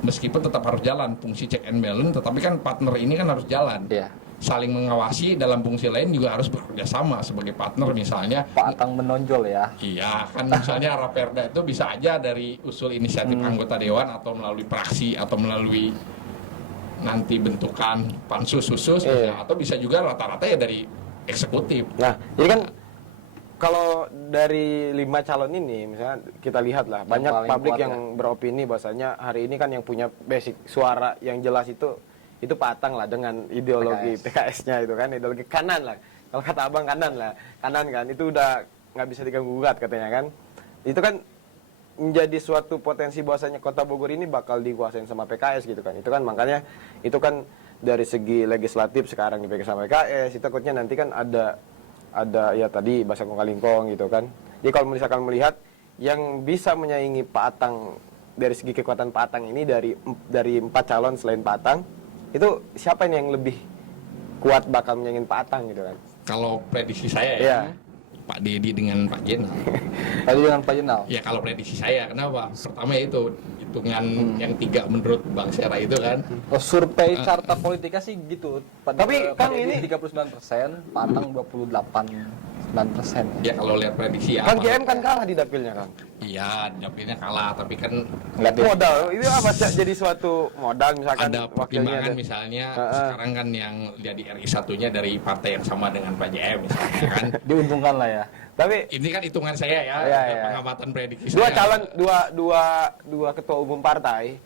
Meskipun tetap harus jalan fungsi check and balance, tetapi kan partner ini kan harus jalan. saling mengawasi, dalam fungsi lain juga harus bekerja sama sebagai partner. Misalnya Pak Atang menonjol ya. iya kan, misalnya Raperda itu bisa aja dari usul inisiatif anggota dewan atau melalui praksi atau melalui nanti bentukan pansus khusus, atau bisa juga rata-rata ya dari eksekutif. Nah, jadi kan kalau dari 5 calon ini, misalnya kita lihat lah, banyak publik yang beropini bahwasanya hari ini kan yang punya basic suara yang jelas itu Pak Atang lah, dengan ideologi PKS-nya itu kan, ideologi kanan lah. Kalau kata abang kanan lah, kanan kan, itu udah nggak bisa diganggu-gugat katanya kan. Itu kan menjadi suatu potensi bahwasanya Kota Bogor ini bakal dikuasain sama PKS gitu kan. Itu kan makanya, itu kan dari segi legislatif sekarang dipegang sama PKS, itu takutnya nanti kan ada ya tadi bahasa kong-kalingkong gitu kan. Jadi kalau misalkan melihat yang bisa menyaingi Pak Atang dari segi kekuatan Pak Atang ini dari 4 calon selain Pak Atang, itu siapa ini yang lebih kuat bakal menyaingin Pak Atang gitu kan? Kalau prediksi saya ya, Pak Dedi dengan Pak Jenal. Tadi dengan Pak Jenal. Ya kalau prediksi saya, kenapa? Pertama itu hitungan yang 3 menurut Bang Sera itu kan. Survei carta politika sih gitu. Tapi kan ini 39%, Pak Atang 28,9%. Ya kalau lihat prediksi ya. Kan GM kan kalah di dapilnya kan. Iya, dapilnya kalah, tapi kan Modal itu apa sih jadi suatu modal, misalkan ada pertimbangan misalnya sekarang kan yang jadi RI satunya dari partai yang sama dengan Pak JM misalnya kan. Diuntungkan lah ya. Tapi Ini kan hitungan saya ya, pengamatan prediksi dua saya. calon dua ketua umum partai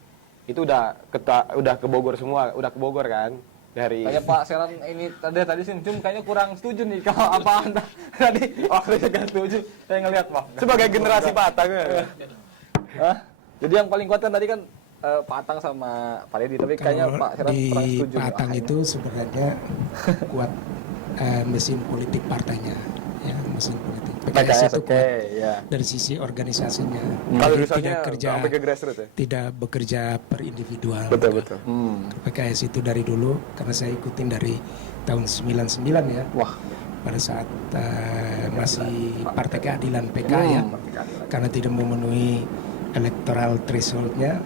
itu udah ke Bogor semua, udah ke Bogor kan dari. Kayak Pak Seran ini tadi sih kayaknya kurang setuju nih kalau apa anda tadi waktu saya nggak setuju, saya ngelihat Pak. Sebagai generasi Pak Atang ya. Jadi yang paling kuat kan tadi kan Pak Atang sama Pak Dedi, tapi kayaknya Pak Seran kurang setuju. Pak Atang itu sebenarnya kuat mesin politik partainya, ya mesin politik. PKS itu kuat dari sisi organisasinya. Kalau Jadi misalnya tidak kerja, sampai ke grassroots ya. tidak bekerja per individual. Betul. PKS itu dari dulu, karena saya ikutin dari tahun 99 ya. Wah, Pada saat masih Partai Keadilan PK ya, karena tidak memenuhi electoral thresholdnya,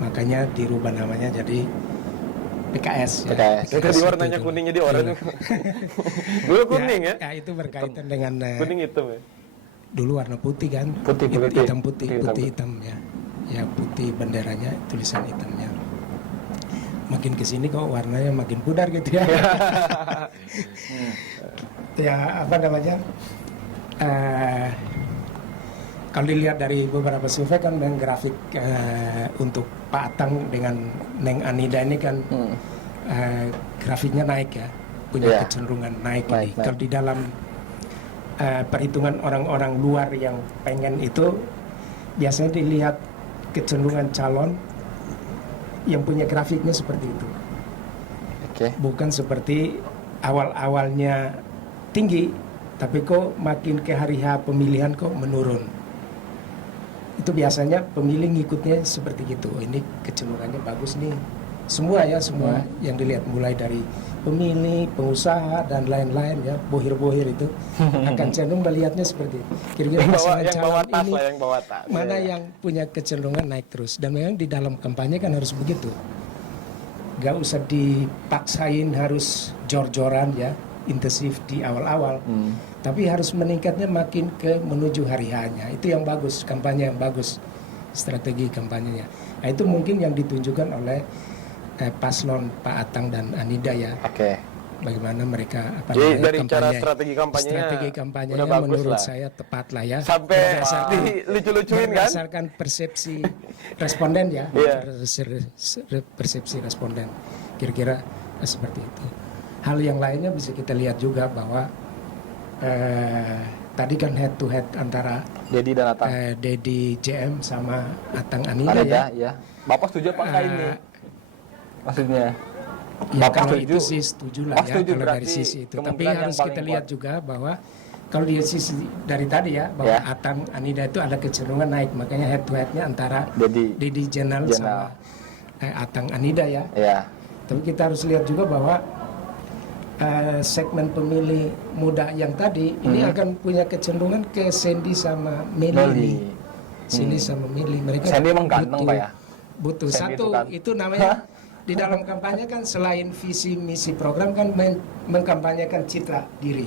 makanya dirubah namanya jadi PKS. PKS. Tadi warnanya kuning jadi oranye. Dulu kuning ya. Ya itu berkaitan dengan Kuning hitam ya. dulu warna putih kan, Putih. hitam putih hitam ya, ya putih benderanya, tulisan hitamnya. Makin kesini kok warnanya makin pudar gitu ya. Ya apa namanya? Kalau dilihat dari beberapa survei kan dan grafik untuk Pak Atang dengan Neng Anida ini kan grafiknya naik ya, punya kecenderungan naik. Kalau di dalam perhitungan orang-orang luar yang pengen itu biasanya dilihat kecenderungan calon yang punya grafiknya seperti itu. Bukan seperti awal-awalnya tinggi, tapi kok makin ke hari H pemilihan kok menurun. Itu biasanya pemilih ngikutnya seperti gitu. Ini kecenderungannya bagus nih. Semua yang dilihat mulai dari pemilih, pengusaha dan lain-lain ya, bohir-bohir itu akan cenderung melihatnya seperti itu. Kira-kira pasangan calon ini mana yang punya kecenderungan naik terus. Dan memang di dalam kampanye kan harus begitu. Gak usah dipaksain harus jor-joran ya, intensif di awal-awal. Tapi harus meningkatnya makin ke menuju hari H-nya. Itu yang bagus, kampanye yang bagus, strategi kampanyenya. Nah itu mungkin yang ditunjukkan oleh paslon Pak Atang dan Anida ya. Bagaimana mereka Jadi dari cara strategi kampanyenya udah bagus menurut lah. saya tepat lah ya. Sampai lucu-lucuin kan? Berdasarkan persepsi responden ya. Persepsi responden. Kira-kira seperti itu. Hal yang lainnya bisa kita lihat juga bahwa tadi kan head to head antara Dedi dan Atang. Dedi JM sama Atang Anida ya. Bapak setuju apa enggak ini? Maksudnya? Ya Bapak kalau setuju? itu sih setuju lah ya, setuju, kalau dari berarti sisi itu. Tapi kemungkinan yang harus paling kita lihat kuat. juga bahwa kalau dari sisi dari tadi ya, bahwa Atang Anida itu ada kecenderungan naik, makanya head to headnya antara Dedi Jenal sama Atang Anida ya. Tapi kita harus lihat juga bahwa segmen pemilih muda yang tadi ini akan punya kecenderungan ke Sandy sama Meli. Sandy sama Meli, mereka Sandy emang ganteng Pak ya? butuh Sandy satu itu kan. itu namanya di dalam kampanye kan selain visi misi program kan mengkampanyekan citra diri.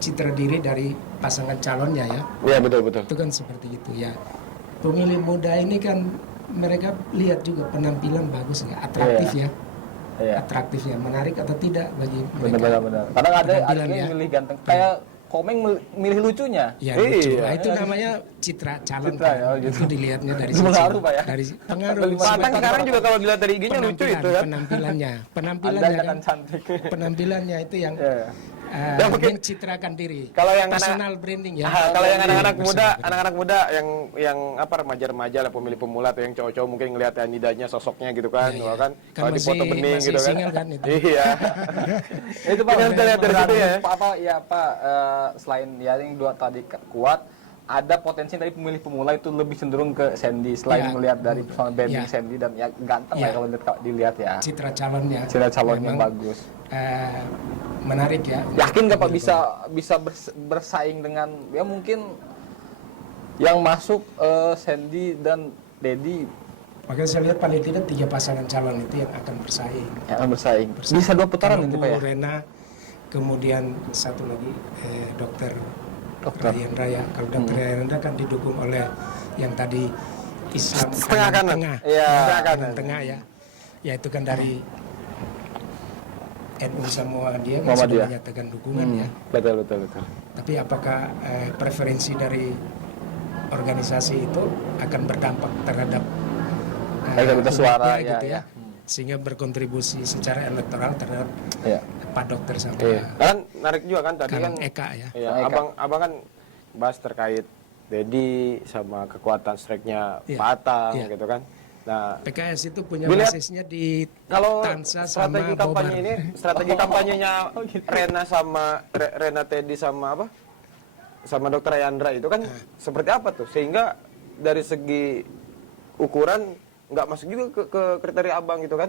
Citra diri dari pasangan calonnya ya. Iya, betul. Itu kan seperti itu ya. Pemilih muda ini kan mereka lihat juga penampilan bagus nggak, atraktif ya. Atraktif ya, menarik atau tidak bagi mereka. Benar. Kadang ada yang milih ganteng. Kayak Komeng milih lucunya. Ya lucu. Nah, itu namanya citra calon. Citra, ya, gitu. Itu dilihatnya dari Pengaruh, Pak, ya? Dari pengaruh. Batang sekarang juga kalau dilihat dari IG-nya lucu itu kan. Penampilannya kan cantik. Penampilannya itu yang mencitrakan diri. Kalau yang personal branding ya. Kalau yang anak-anak muda yang apa remaja-remaja lah, pemilih-pemula atau yang cowok-cowok mungkin ngelihat Anidanya sosoknya gitu kan, kan kalau di foto bening gitu kan. Iya. Itu Pak kita lihat dari situ ya. Pak selain ya yang dua tadi kuat, ada potensi dari pemilih pemula itu lebih cenderung ke Sandy selain melihat dari personal branding Sandy dan ya ganteng lah kalau dilihat ya. Citra calonnya bagus. Menarik ya. Yakin nggak Pak bisa bersaing dengan ya mungkin yang masuk Sandy dan Dedi? Makanya saya lihat paling tidak 3 pasangan calon itu yang akan bersaing. Bisa 2 putaran ini Pak ya. Rena, kemudian satu lagi Dokter Rayendra ya. Kalau Dokter Rayendra kan didukung oleh yang tadi Islam tengah. Tengah ya. Ya itu kan dari NU semua dia kan sudah menyatakan dukungan ya. Betul. Tapi apakah preferensi dari organisasi itu akan berdampak terhadap suara gitu ya. Sehingga berkontribusi secara elektoral terhadap Pak Dokter sama kan menarik juga kan tadi kan Eka ya. Abang kan bahas terkait Dedi sama kekuatan strike-nya Pak Atang gitu kan. Nah, PKS itu punya basisnya di Tansa sama Bobar. Strategi kampanyenya Rena Teddy sama Dokter Rayendra itu kan seperti apa tuh sehingga dari segi ukuran nggak masuk juga ke kriteria abang gitu kan,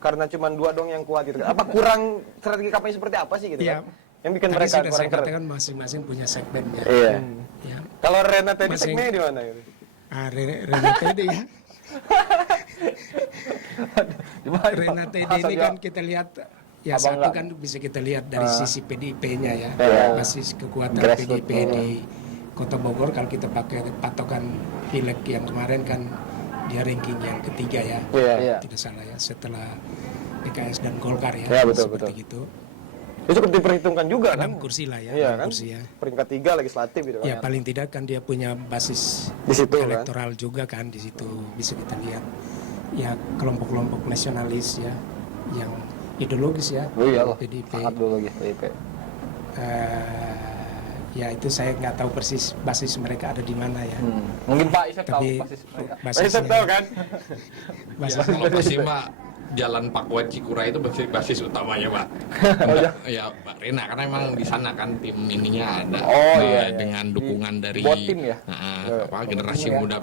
karena cuma 2 dong yang kuat gitu. Apa kurang strategi kampanye seperti apa sih gitu kan? Yang bikin mereka kurang saya katakan masing-masing punya segmennya. Iya. Kalau Rena Teddy segmennya di mana gitu? Rena Teddy ya. Rena Teddy ini kan kita lihat ya satu kan bisa kita lihat dari sisi PDIP-nya ya, basis kekuatan PDIP di Kota Bogor. Kalau kita pakai patokan pileg yang kemarin kan dia ranking yang ketiga ya, tidak salah ya, setelah PKS dan Golkar ya, betul. gitu. Itu seperti diperhitungkan juga 6 kursi lah ya, 6 kan? kursi ya. Peringkat 3 legislatif gitu kan. Ya paling tidak kan dia punya basis di situ, elektoral kan? Juga kan di situ bisa kita lihat ya kelompok-kelompok nasionalis ya yang ideologis ya. PDIP. Sangat ideologis PDIP. Ya itu saya nggak tahu persis basis mereka ada di mana ya. Mungkin Pak Isep tahu basis mereka. Isep tahu kan? Kalau pasti Pak Jalan Pakuan Cikura itu basis utamanya Pak. Ya Pak Rena karena memang di sana kan tim ininya ada. Dengan dukungan dari generasi muda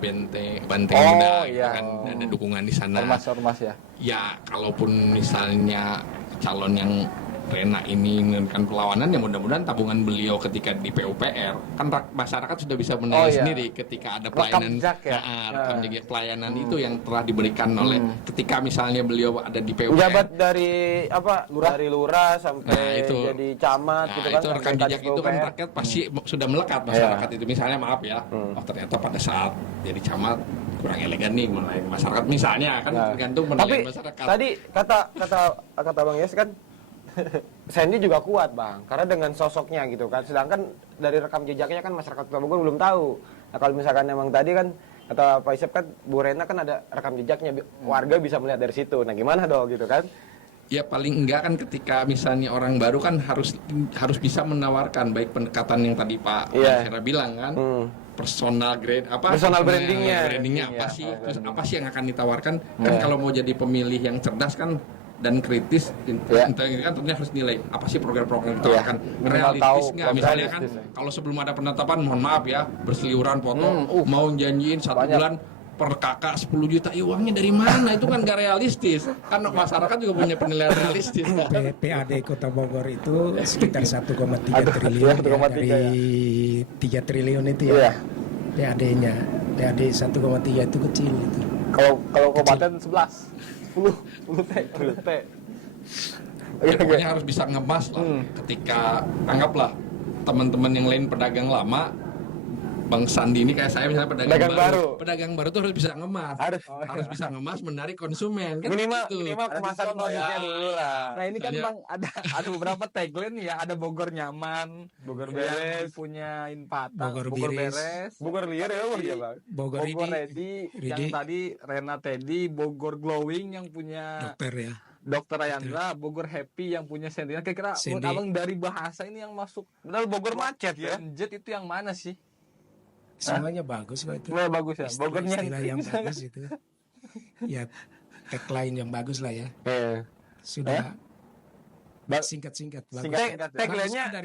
Banteng muda kan ada dukungan di sana. Ormas ya. Ya kalaupun misalnya calon yang Rena ini menurunkan perlawanan, ya mudah-mudahan tabungan beliau ketika di PUPR kan masyarakat sudah bisa menilai sendiri ketika ada pelayanan rekam jejak pelayanan itu yang telah diberikan oleh ketika misalnya beliau ada di PUPR. Jabat dari dari lurah sampai itu, jadi camat gitu kan. Itu rekam jejak itu kan rakyat pasti sudah melekat masyarakat itu. Misalnya maaf ya, ternyata pada saat jadi camat kurang elegan nih mulai masyarakat misalnya kan tergantung penilaian masyarakat. Tadi kata Bang Yes kan Sandy juga kuat Bang, karena dengan sosoknya gitu kan. Sedangkan dari rekam jejaknya kan masyarakat Kota Bogor belum tahu. Nah kalau misalkan emang tadi kan kata Pak Isep kan Bu Rena kan ada rekam jejaknya, warga bisa melihat dari situ. Nah gimana dong gitu kan? Ya paling enggak kan ketika misalnya orang baru kan harus bisa menawarkan baik pendekatan yang tadi Pak Sera bilang kan. Personal brandingnya apa sih? Terus apa sih yang akan ditawarkan? Kan kalau mau jadi pemilih yang cerdas kan dan kritis, kan tentunya harus nilai apa sih program-program yang ditawarkan, realistis nggak? Misalnya kan kalau sebelum ada penetapan, mohon maaf ya, berseliuran foto, mau janjiin 1 bulan per kakak 10 juta, uangnya dari mana? Itu kan nggak realistis. Kan masyarakat juga punya penilaian realistis. PAD Kota Bogor itu sekitar 1,3 triliun dari 3 triliun itu ya. PAD-nya, PAD 1,3 itu kecil itu. Kalau kabupaten 11. 10 T. Ya, pokoknya harus bisa ngemas lah. Ketika anggaplah teman-teman yang lain pedagang lama, Bang Sandi ini kayak saya misalnya pedagang baru. Pedagang baru tuh harus bisa ngemas. Harus bisa ngemas, menarik konsumen. Kan Minimal gitu. kemasan produknya dulu lah. Nah ini kan Bang ada beberapa tagline ya, ada Bogor nyaman, Bogor beres, punyain patah, Bogor beres, Bogor liar ya Bang. Bogor ready, yang tadi Rena Teddy, Bogor glowing yang punya Dokter Ayandra, Bogor happy yang punya Sandy. Kira-kira menurut Abang dari bahasa ini yang masuk, benar Bogor macet ya. Jet itu yang mana sih? Semuanya bagus kok itu. Bagus ya. Bogornya istilah yang bagus itu. Ya tagline yang bagus lah ya. Sudah singkat-singkat.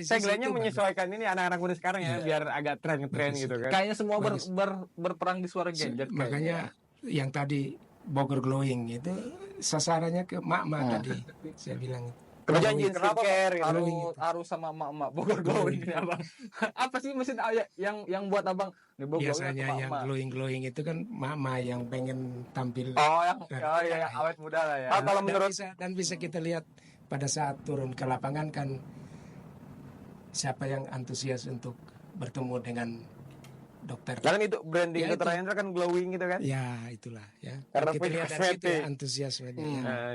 Tagline-nya menyesuaikan ini anak-anak muda sekarang ya, biar agak tren gitu kan. Kayaknya semua berperang di suara gadget. Makanya yang tadi Bogor glowing itu sasarannya ke mak-mak tadi. Saya bilang Janji skincare harus sama emak-emak Bogor glowing ini Abang. Apa sih mesin yang buat Abang nih Bogor? Biasanya yang glowing itu kan mak-mak yang pengen tampil. Yang awet muda lah ya. Kalau menurut dan bisa kita lihat pada saat turun ke lapangan kan siapa yang antusias untuk bertemu dengan dokter. Kan itu branding Dokter Ayandra kan glowing gitu kan? Ya itulah ya. Karena kita lihat dari situ ya, antusiasmenya.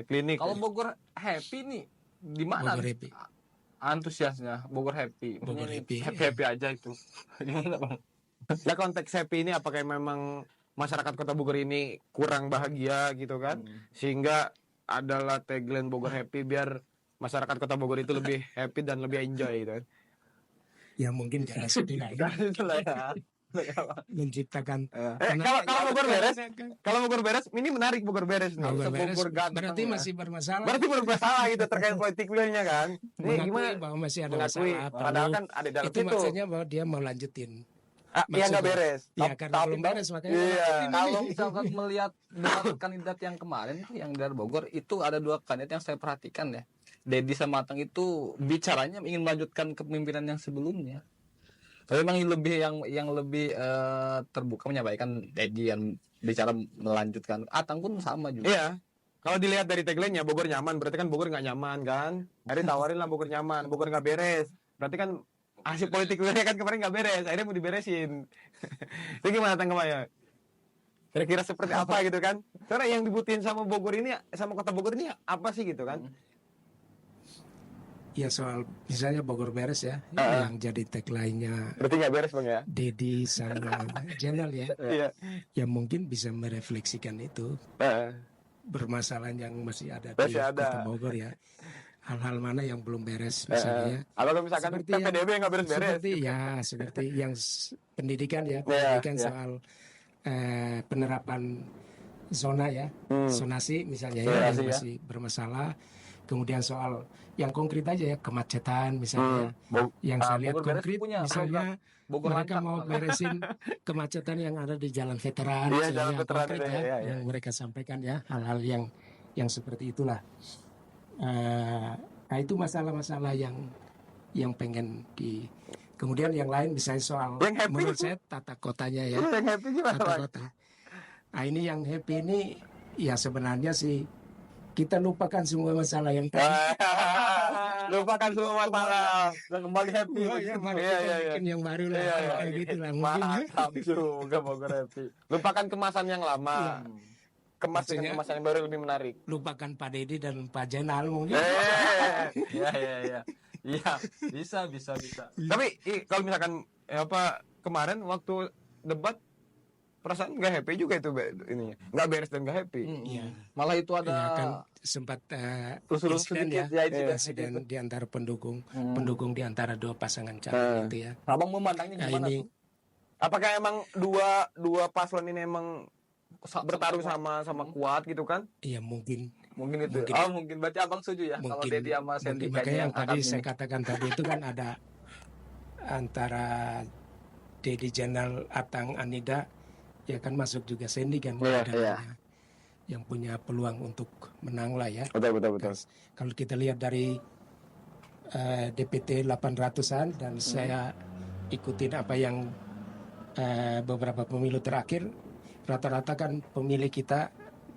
Klinik. Kalau Bogor happy nih di mana? Bogor happy. Antusiasnya Bogor happy. Bogor happy. Happy aja itu. Gimana Bang? Ya konteks happy ini apakah memang masyarakat Kota Bogor ini kurang bahagia gitu kan? Sehingga adalah tagline Bogor happy biar masyarakat Kota Bogor itu lebih happy dan lebih enjoy gitu kan? Ya mungkin jangan sedih lah ya. Menciptakan kalau Bogor beres ini menarik Bogor beres nih. Bogor berarti masih bermasalah. Berarti bermasalah gitu terkait politik willnya kan. Ini gimana bahwa masih ada masalah. Padahal kan ada dalam itu maksudnya bahwa dia mau lanjutin. Iya nggak beres. Iya karena belum beres makanya. Kalau misalkan melihat debat kandidat yang kemarin yang dari Bogor itu ada 2 kandidat yang saya perhatikan ya. Dedi sama Atang itu bicaranya ingin melanjutkan kepemimpinan yang sebelumnya. Tapi memang yang lebih terbuka menyampaikan Dedi yang bicara melanjutkan. Atang pun sama juga. Iya. Kalau dilihat dari tagline-nya Bogor nyaman, berarti kan Bogor nggak nyaman kan? Akhirnya tawarin lah Bogor nyaman, Bogor nggak beres. Berarti kan hasil politik kan kemarin nggak beres, akhirnya mau diberesin. Itu gimana tanggapannya? Kira-kira seperti apa gitu kan? Karena yang dibutuhin sama Bogor ini, sama Kota Bogor ini apa sih gitu kan? Ya soal misalnya Bogor beres ya, yang jadi tagline-nya. Berarti nggak beres Bang ya? Dedi sama Jenal ya. Ya mungkin bisa merefleksikan itu. Bermasalahan yang masih ada di Kota Bogor ya. Hal-hal mana yang belum beres misalnya. Kalau misalkan PPDB yang nggak beres-beres. Seperti yang pendidikan ya, pendidikan soal penerapan zona ya, zonasi misalnya ya, yang masih bermasalah. Kemudian soal yang konkret aja ya, kemacetan misalnya, yang saya lihat konkret misalnya mereka mau beresin kemacetan yang ada di Jalan Veteran, misalnya konkret ya, yang mereka sampaikan ya, hal-hal yang seperti itulah. Nah itu masalah-masalah yang pengen kemudian yang lain misalnya soal menurut saya tata kotanya ya, tata kota. Nah ini yang happy ini ya sebenarnya sih kita lupakan semua masalah yang tadi. Lupakan semua masalah dan kembali happy. Bikin yang baru lah, kayak gitu lah mungkin. Mantap juga Bogor happy. Lupakan kemasan yang lama. Kemas dengan kemasan yang baru lebih menarik. Lupakan Pak Dedi dan Pak Jenal mungkin. Iya, bisa. Tapi kalau misalkan kemarin waktu debat perasaan nggak happy juga itu ininya, nggak beres dan nggak happy. Malah itu ada kan sempat insiden insiden di antara pendukung di antara 2 pasangan calon itu ya. Abang memandangnya gimana tuh? Apakah emang dua paslon ini emang bertarung sama kuat gitu kan? Iya mungkin itu. Mungkin berarti Abang setuju ya kalau Dedi sama Sandy. Makanya yang tadi saya katakan tadi itu kan ada antara Dedi Jenal, Atang, Anida, ya kan masuk juga Sandy kan, yang punya peluang untuk menang lah ya. Betul. Kalau kita lihat dari DPT 800-an dan saya ikutin apa yang beberapa pemilu terakhir, rata-rata kan pemilih kita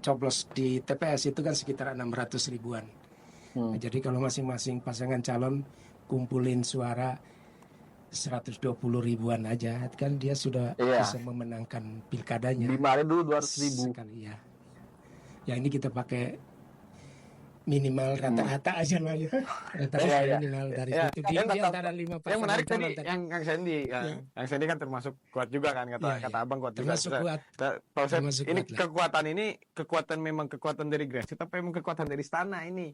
coblos di TPS itu kan sekitar 600 ribuan. Nah, jadi kalau masing-masing pasangan calon kumpulin suara 120 ribuan aja, kan dia sudah bisa memenangkan pilkadanya. 5 hari dulu 200 ribu. Sekali ya. Ya ini kita pakai minimal rata-rata aja lah ya. Rata-rata minimal dari situ. Di antara 5 pasangan yang menarik tadi calon yang Sandy, yang Sandy kan termasuk kuat juga kan kata Abang kuat juga. Termasuk kuat. Kalau saya ini kuat kekuatan memang kekuatan dari grassroots tapi memang kekuatan dari istana ini.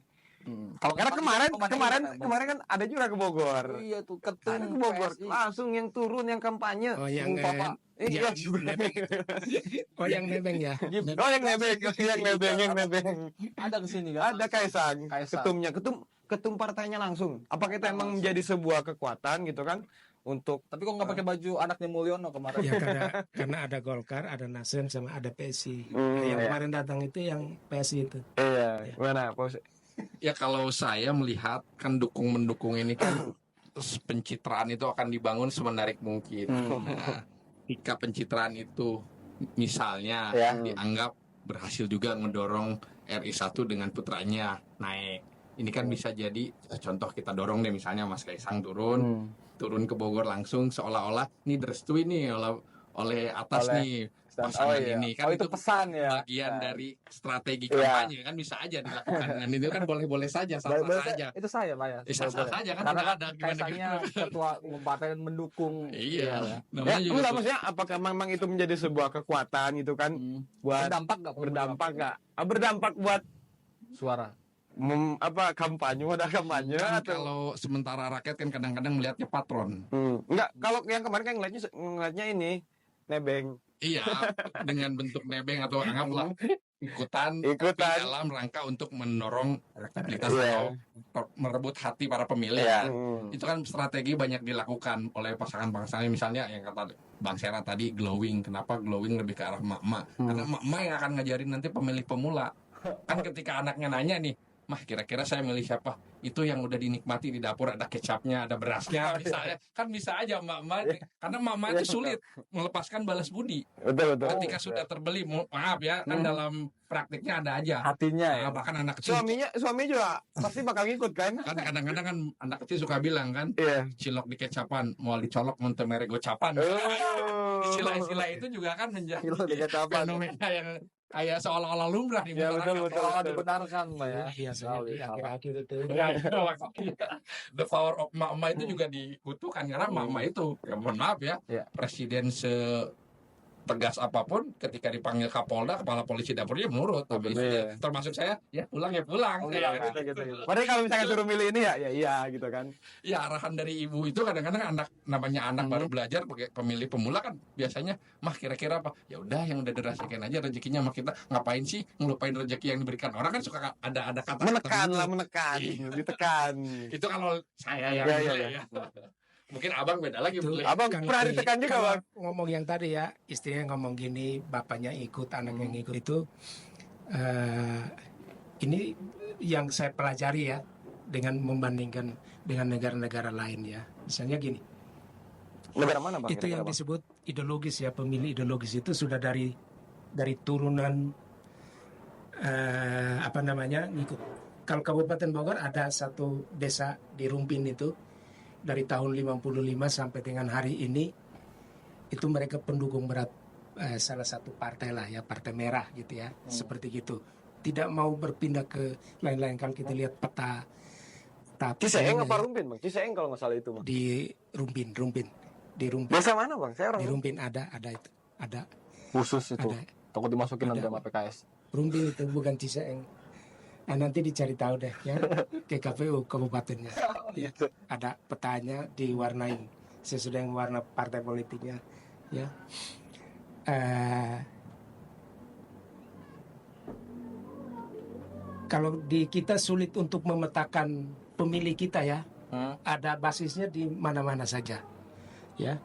Karena kemarin kan ada juga ke Bogor. Iya tuh ketum ke Bogor langsung yang turun yang kampanye. Oh yang Bapak iya oh yang nebeng ya. Oh yang nebeng. Ada kesini kan? Ada Kaisang. Ketumnya ketum partainya langsung. Apakah itu emang menjadi sebuah kekuatan gitu kan? Untuk tapi kok nggak pakai baju anaknya Mulyono kemarin? Ya karena ada Golkar, ada Nasdem sama ada PSI. Yang kemarin datang itu yang PSI itu. Iya. Mana? Ya kalau saya melihat kan mendukung ini kan pencitraan itu akan dibangun semenarik mungkin. Nah, jika pencitraan itu misalnya dianggap berhasil juga mendorong RI1 dengan putranya naik. Ini kan bisa jadi contoh kita dorong deh misalnya Mas Kaisang turun ke Bogor langsung seolah-olah ini direstui nih oleh atas nih pasangan ini kan itu pesan ya bagian dari strategi kampanye kan bisa aja dilakukan dengan itu kan boleh saja sah saja itu saya Pak ya sah saja kan karena ada Kaisangnya ketua umum partai mendukung namanya maksudnya apakah memang itu menjadi sebuah kekuatan gitu kan buat berdampak buat suara kampanye kan kalau sementara rakyat kan kadang-kadang melihatnya patron enggak kalau yang kemarin kan ngelihatnya ini nebeng. Iya, dengan bentuk nebeng atau anggaplah ikutan dalam rangka untuk mendorong elektabilitas atau merebut hati para pemilih. Itu kan strategi banyak dilakukan oleh pasangan-pasangan misalnya yang kata Bang Sera tadi glowing. Kenapa glowing lebih ke arah emak-emak? Karena emak-emak yang akan ngajarin nanti pemilih pemula. Kan ketika anaknya nanya nih, Mah kira-kira saya milih siapa? Itu yang udah dinikmati di dapur ada kecapnya, ada berasnya misalnya. Kan bisa aja emak-emak karena emak-emak itu sulit melepaskan balas budi. Betul. Ketika sudah terbeli, maaf ya, kan dalam praktiknya ada aja. Hatinya ya. Bahkan anak kecil. Suami juga pasti bakal ngikut kan? Kan kadang-kadang kan anak kecil suka bilang kan, cilok di kecapan, mau dicolok montemere gocapan. Istilah-istilah itu juga kan menjadi fenomena yang kayak seolah-olah lumrah di masyarakat. Betul. Dibenarkan Pak ya. Biasanya akhir-akhir itu. The power of emak-emak itu juga dibutuhkan karena emak-emak itu, ya mohon maaf ya, presiden tegas apapun ketika dipanggil Kapolda, kepala polisi dapurnya menurut. Termasuk saya, ya pulang. Gitu. Padahal kalau misalnya suruh milih ini ya iya gitu kan. Ya arahan dari ibu itu kadang-kadang anak baru belajar pakai pemilih pemula kan biasanya mah kira-kira apa? Ya udah yang udah dirasikan aja rezekinya mah kita ngapain sih ngelupain rezeki yang diberikan orang kan suka ada kata menekan, ditekan. Itu kalau saya yang ya. Mungkin abang beda lagi. Abang pernah ditekan juga bang. Ngomong yang tadi ya, istrinya ngomong gini, bapaknya ikut, anaknya ngikut itu. Ini yang saya pelajari ya, dengan membandingkan dengan negara-negara lain ya. Misalnya gini. Negara mana bang? Itu yang disebut ideologis ya, pemilih ideologis itu sudah dari turunan ngikut. Kalau Kabupaten Bogor ada satu desa di Rumpin itu. Dari tahun 55 sampai dengan hari ini itu mereka pendukung berat salah satu partai lah ya, Partai Merah gitu ya, seperti gitu. Tidak mau berpindah ke lain-lain. Kalau kita lihat peta Ciseeng apa Rumpin bang? Ciseeng kalau nggak salah itu bang. Di Rumpin. Desa mana bang? Saya orang di Rumpin ada itu, ada khusus itu. Takut dimasukin nanti sama PKS. Rumpin itu bukan Ciseeng. Nah, nanti dicari tahu deh ya ke KPU kabupatennya. Ya, ada petanya diwarnain sesuai dengan warna partai politiknya. Ya. Kalau di kita sulit untuk memetakan pemilih kita ya, ada basisnya di mana-mana saja. Ya.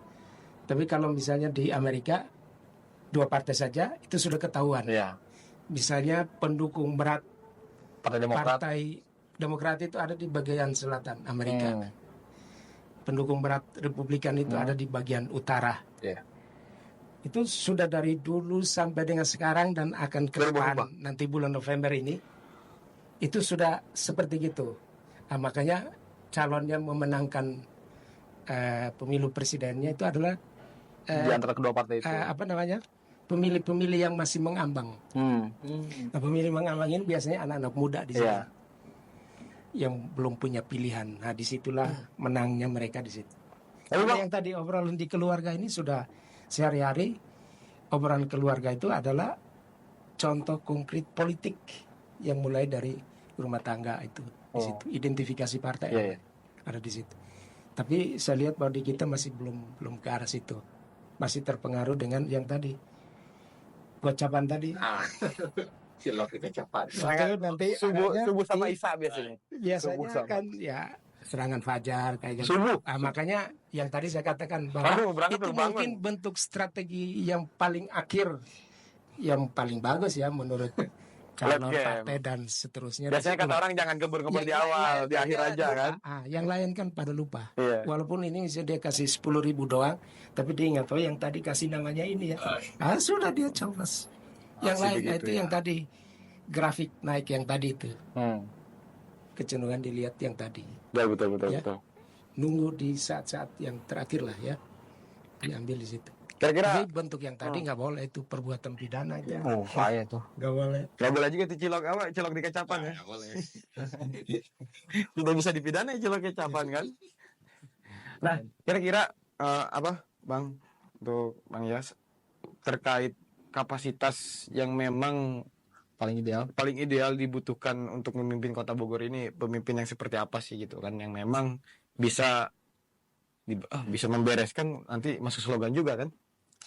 Tapi kalau misalnya di Amerika 2 partai saja itu sudah ketahuan. Ya. Misalnya pendukung berat Partai Demokrat itu ada di bagian selatan Amerika. Pendukung berat Republikan itu ada di bagian utara. Itu sudah dari dulu sampai dengan sekarang dan akan ke depan nanti bulan November ini itu sudah seperti gitu. Nah, makanya calon yang memenangkan pemilu presidennya itu adalah di antara kedua partai itu. Pemilih-pemilih yang masih mengambang. Nah, pemilih mengambang ini biasanya anak-anak muda di sini yang belum punya pilihan. Nah, disitulah menangnya mereka di situ. Karena yang tadi obrolan di keluarga ini sudah sehari-hari obrolan keluarga itu adalah contoh konkret politik yang mulai dari rumah tangga itu di situ, identifikasi partai ada di situ. Tapi saya lihat bahwa di kita masih belum ke arah situ, masih terpengaruh dengan yang tadi gocapan tadi. Cilok kecapan. Nanti subuh sama Isa biasanya. Biasanya kan ya serangan fajar kayak gitu. Makanya yang tadi saya katakan bahwa itu mungkin bentuk strategi yang paling akhir, yang paling bagus ya menurut calon partai dan seterusnya. Biasanya kata orang jangan gembur-gembur di awal, di akhir aja kan. Yang lain kan pada lupa. Walaupun ini dia kasih 10.000 doang, tapi dia ingat yang tadi kasih namanya ini ya. Sudah dia coblos. Yang lain itu yang tadi grafik naik yang tadi itu. Kecenderungan dilihat yang tadi. Betul. Nunggu di saat-saat yang terakhir lah ya, diambil di situ. Kira-kira bentuk yang tadi nggak boleh, itu perbuatan pidana aja. Saya tuh Nggak boleh. Nggak boleh juga tuh cilok di kecapan ya. Nggak boleh. Sudah bisa dipidana ya cilok kecapan kan. Nah, kira-kira Bang, untuk Bang Yas terkait kapasitas yang memang paling ideal dibutuhkan untuk memimpin Kota Bogor ini, pemimpin yang seperti apa sih gitu kan, yang memang bisa membereskan, nanti masuk slogan juga kan,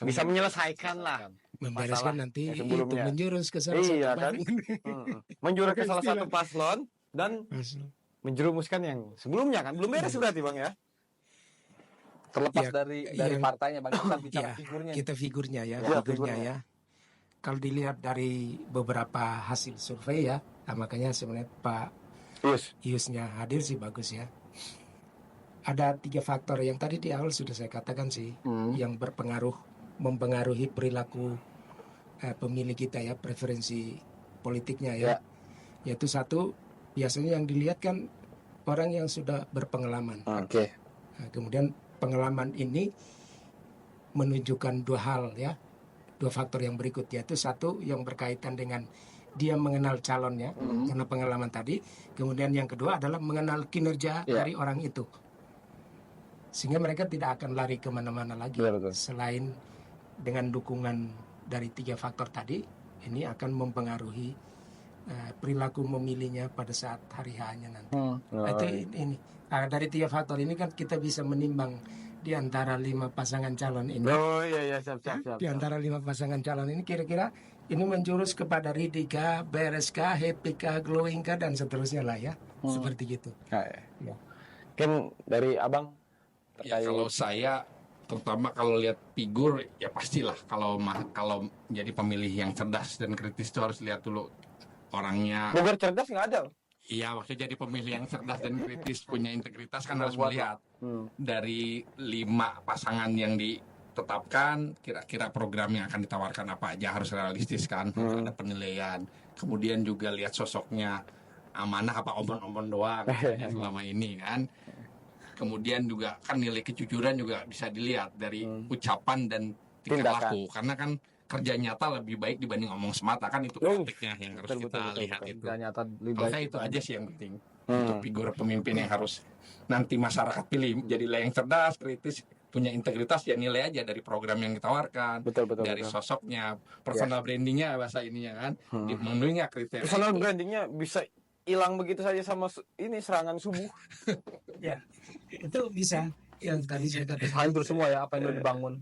bisa menyelesaikan lah, membereskan nanti itu menjurus ke salah satu kan? Menjurus ke salah satu paslon dan menjerumuskan yang sebelumnya kan belum beres berarti Bang ya. Terlepas dari partainya Bang, kita bicara figurnya. Kita figurnya ya. Kalau dilihat dari beberapa hasil survei ya, makanya sebenarnya Pak Iusnya hadir sih bagus ya. Ada 3 faktor yang tadi di awal sudah saya katakan sih, yang mempengaruhi perilaku pemilih kita ya, preferensi politiknya ya. Yaitu satu, biasanya yang dilihat kan orang yang sudah berpengalaman. Nah, kemudian pengalaman ini menunjukkan 2 hal ya. 2 faktor yang berikut, yaitu satu yang berkaitan dengan dia mengenal calonnya karena pengalaman tadi. Kemudian yang kedua adalah mengenal kinerja dari orang itu, sehingga mereka tidak akan lari kemana-mana lagi. Selain dengan dukungan dari 3 faktor tadi, ini akan mempengaruhi perilaku memilihnya pada saat hari H-nya nanti. Itu ini dari 3 faktor ini kan kita bisa menimbang di antara 5 pasangan calon ini. Siap. Di antara 5 pasangan calon ini kira-kira ini menjurus kepada ready kah, beres kah, happy kah, glowing kah, dan seterusnya lah ya. Seperti gitu. Mungkin dari Abang ya, kalau saya terutama kalau lihat figur ya pastilah kalau jadi pemilih yang cerdas dan kritis itu harus lihat dulu orangnya. Bogor cerdas nggak ada. Iya, maksudnya jadi pemilih yang cerdas dan kritis, punya integritas kan harus melihat dari 5 pasangan yang ditetapkan, kira-kira program yang akan ditawarkan apa aja, harus realistis kan, ada penilaian. Kemudian juga lihat sosoknya amanah apa omong-omong doang selama ini kan. Kemudian juga kan nilai kejujuran juga bisa dilihat dari ucapan dan tingkah laku, karena kan kerja nyata lebih baik dibanding ngomong semata kan, itu praktiknya yang harus kita lihat itu. Kalau saya itu aja sih yang penting untuk figur pemimpin yang harus nanti masyarakat pilih, jadilah yang cerdas, kritis, punya integritas, ya nilai aja dari program yang ditawarkan, dari sosoknya, personal brandingnya bahasa ininya kan, memenuhi kriteria. Personal brandingnya bisa hilang begitu saja sama ini serangan subuh. Ya, itu bisa. Yang tadi saya katakan hancur semua ya apa yang udah dibangun.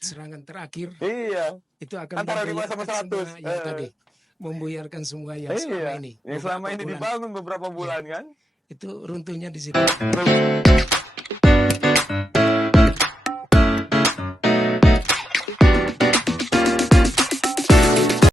Serangan terakhir. Iya. Itu akan antara 5 sama 100. Yang tadi membuyarkan semua yang selama ini. Yang selama ini dibangun beberapa bulan kan. Itu runtuhnya di situ.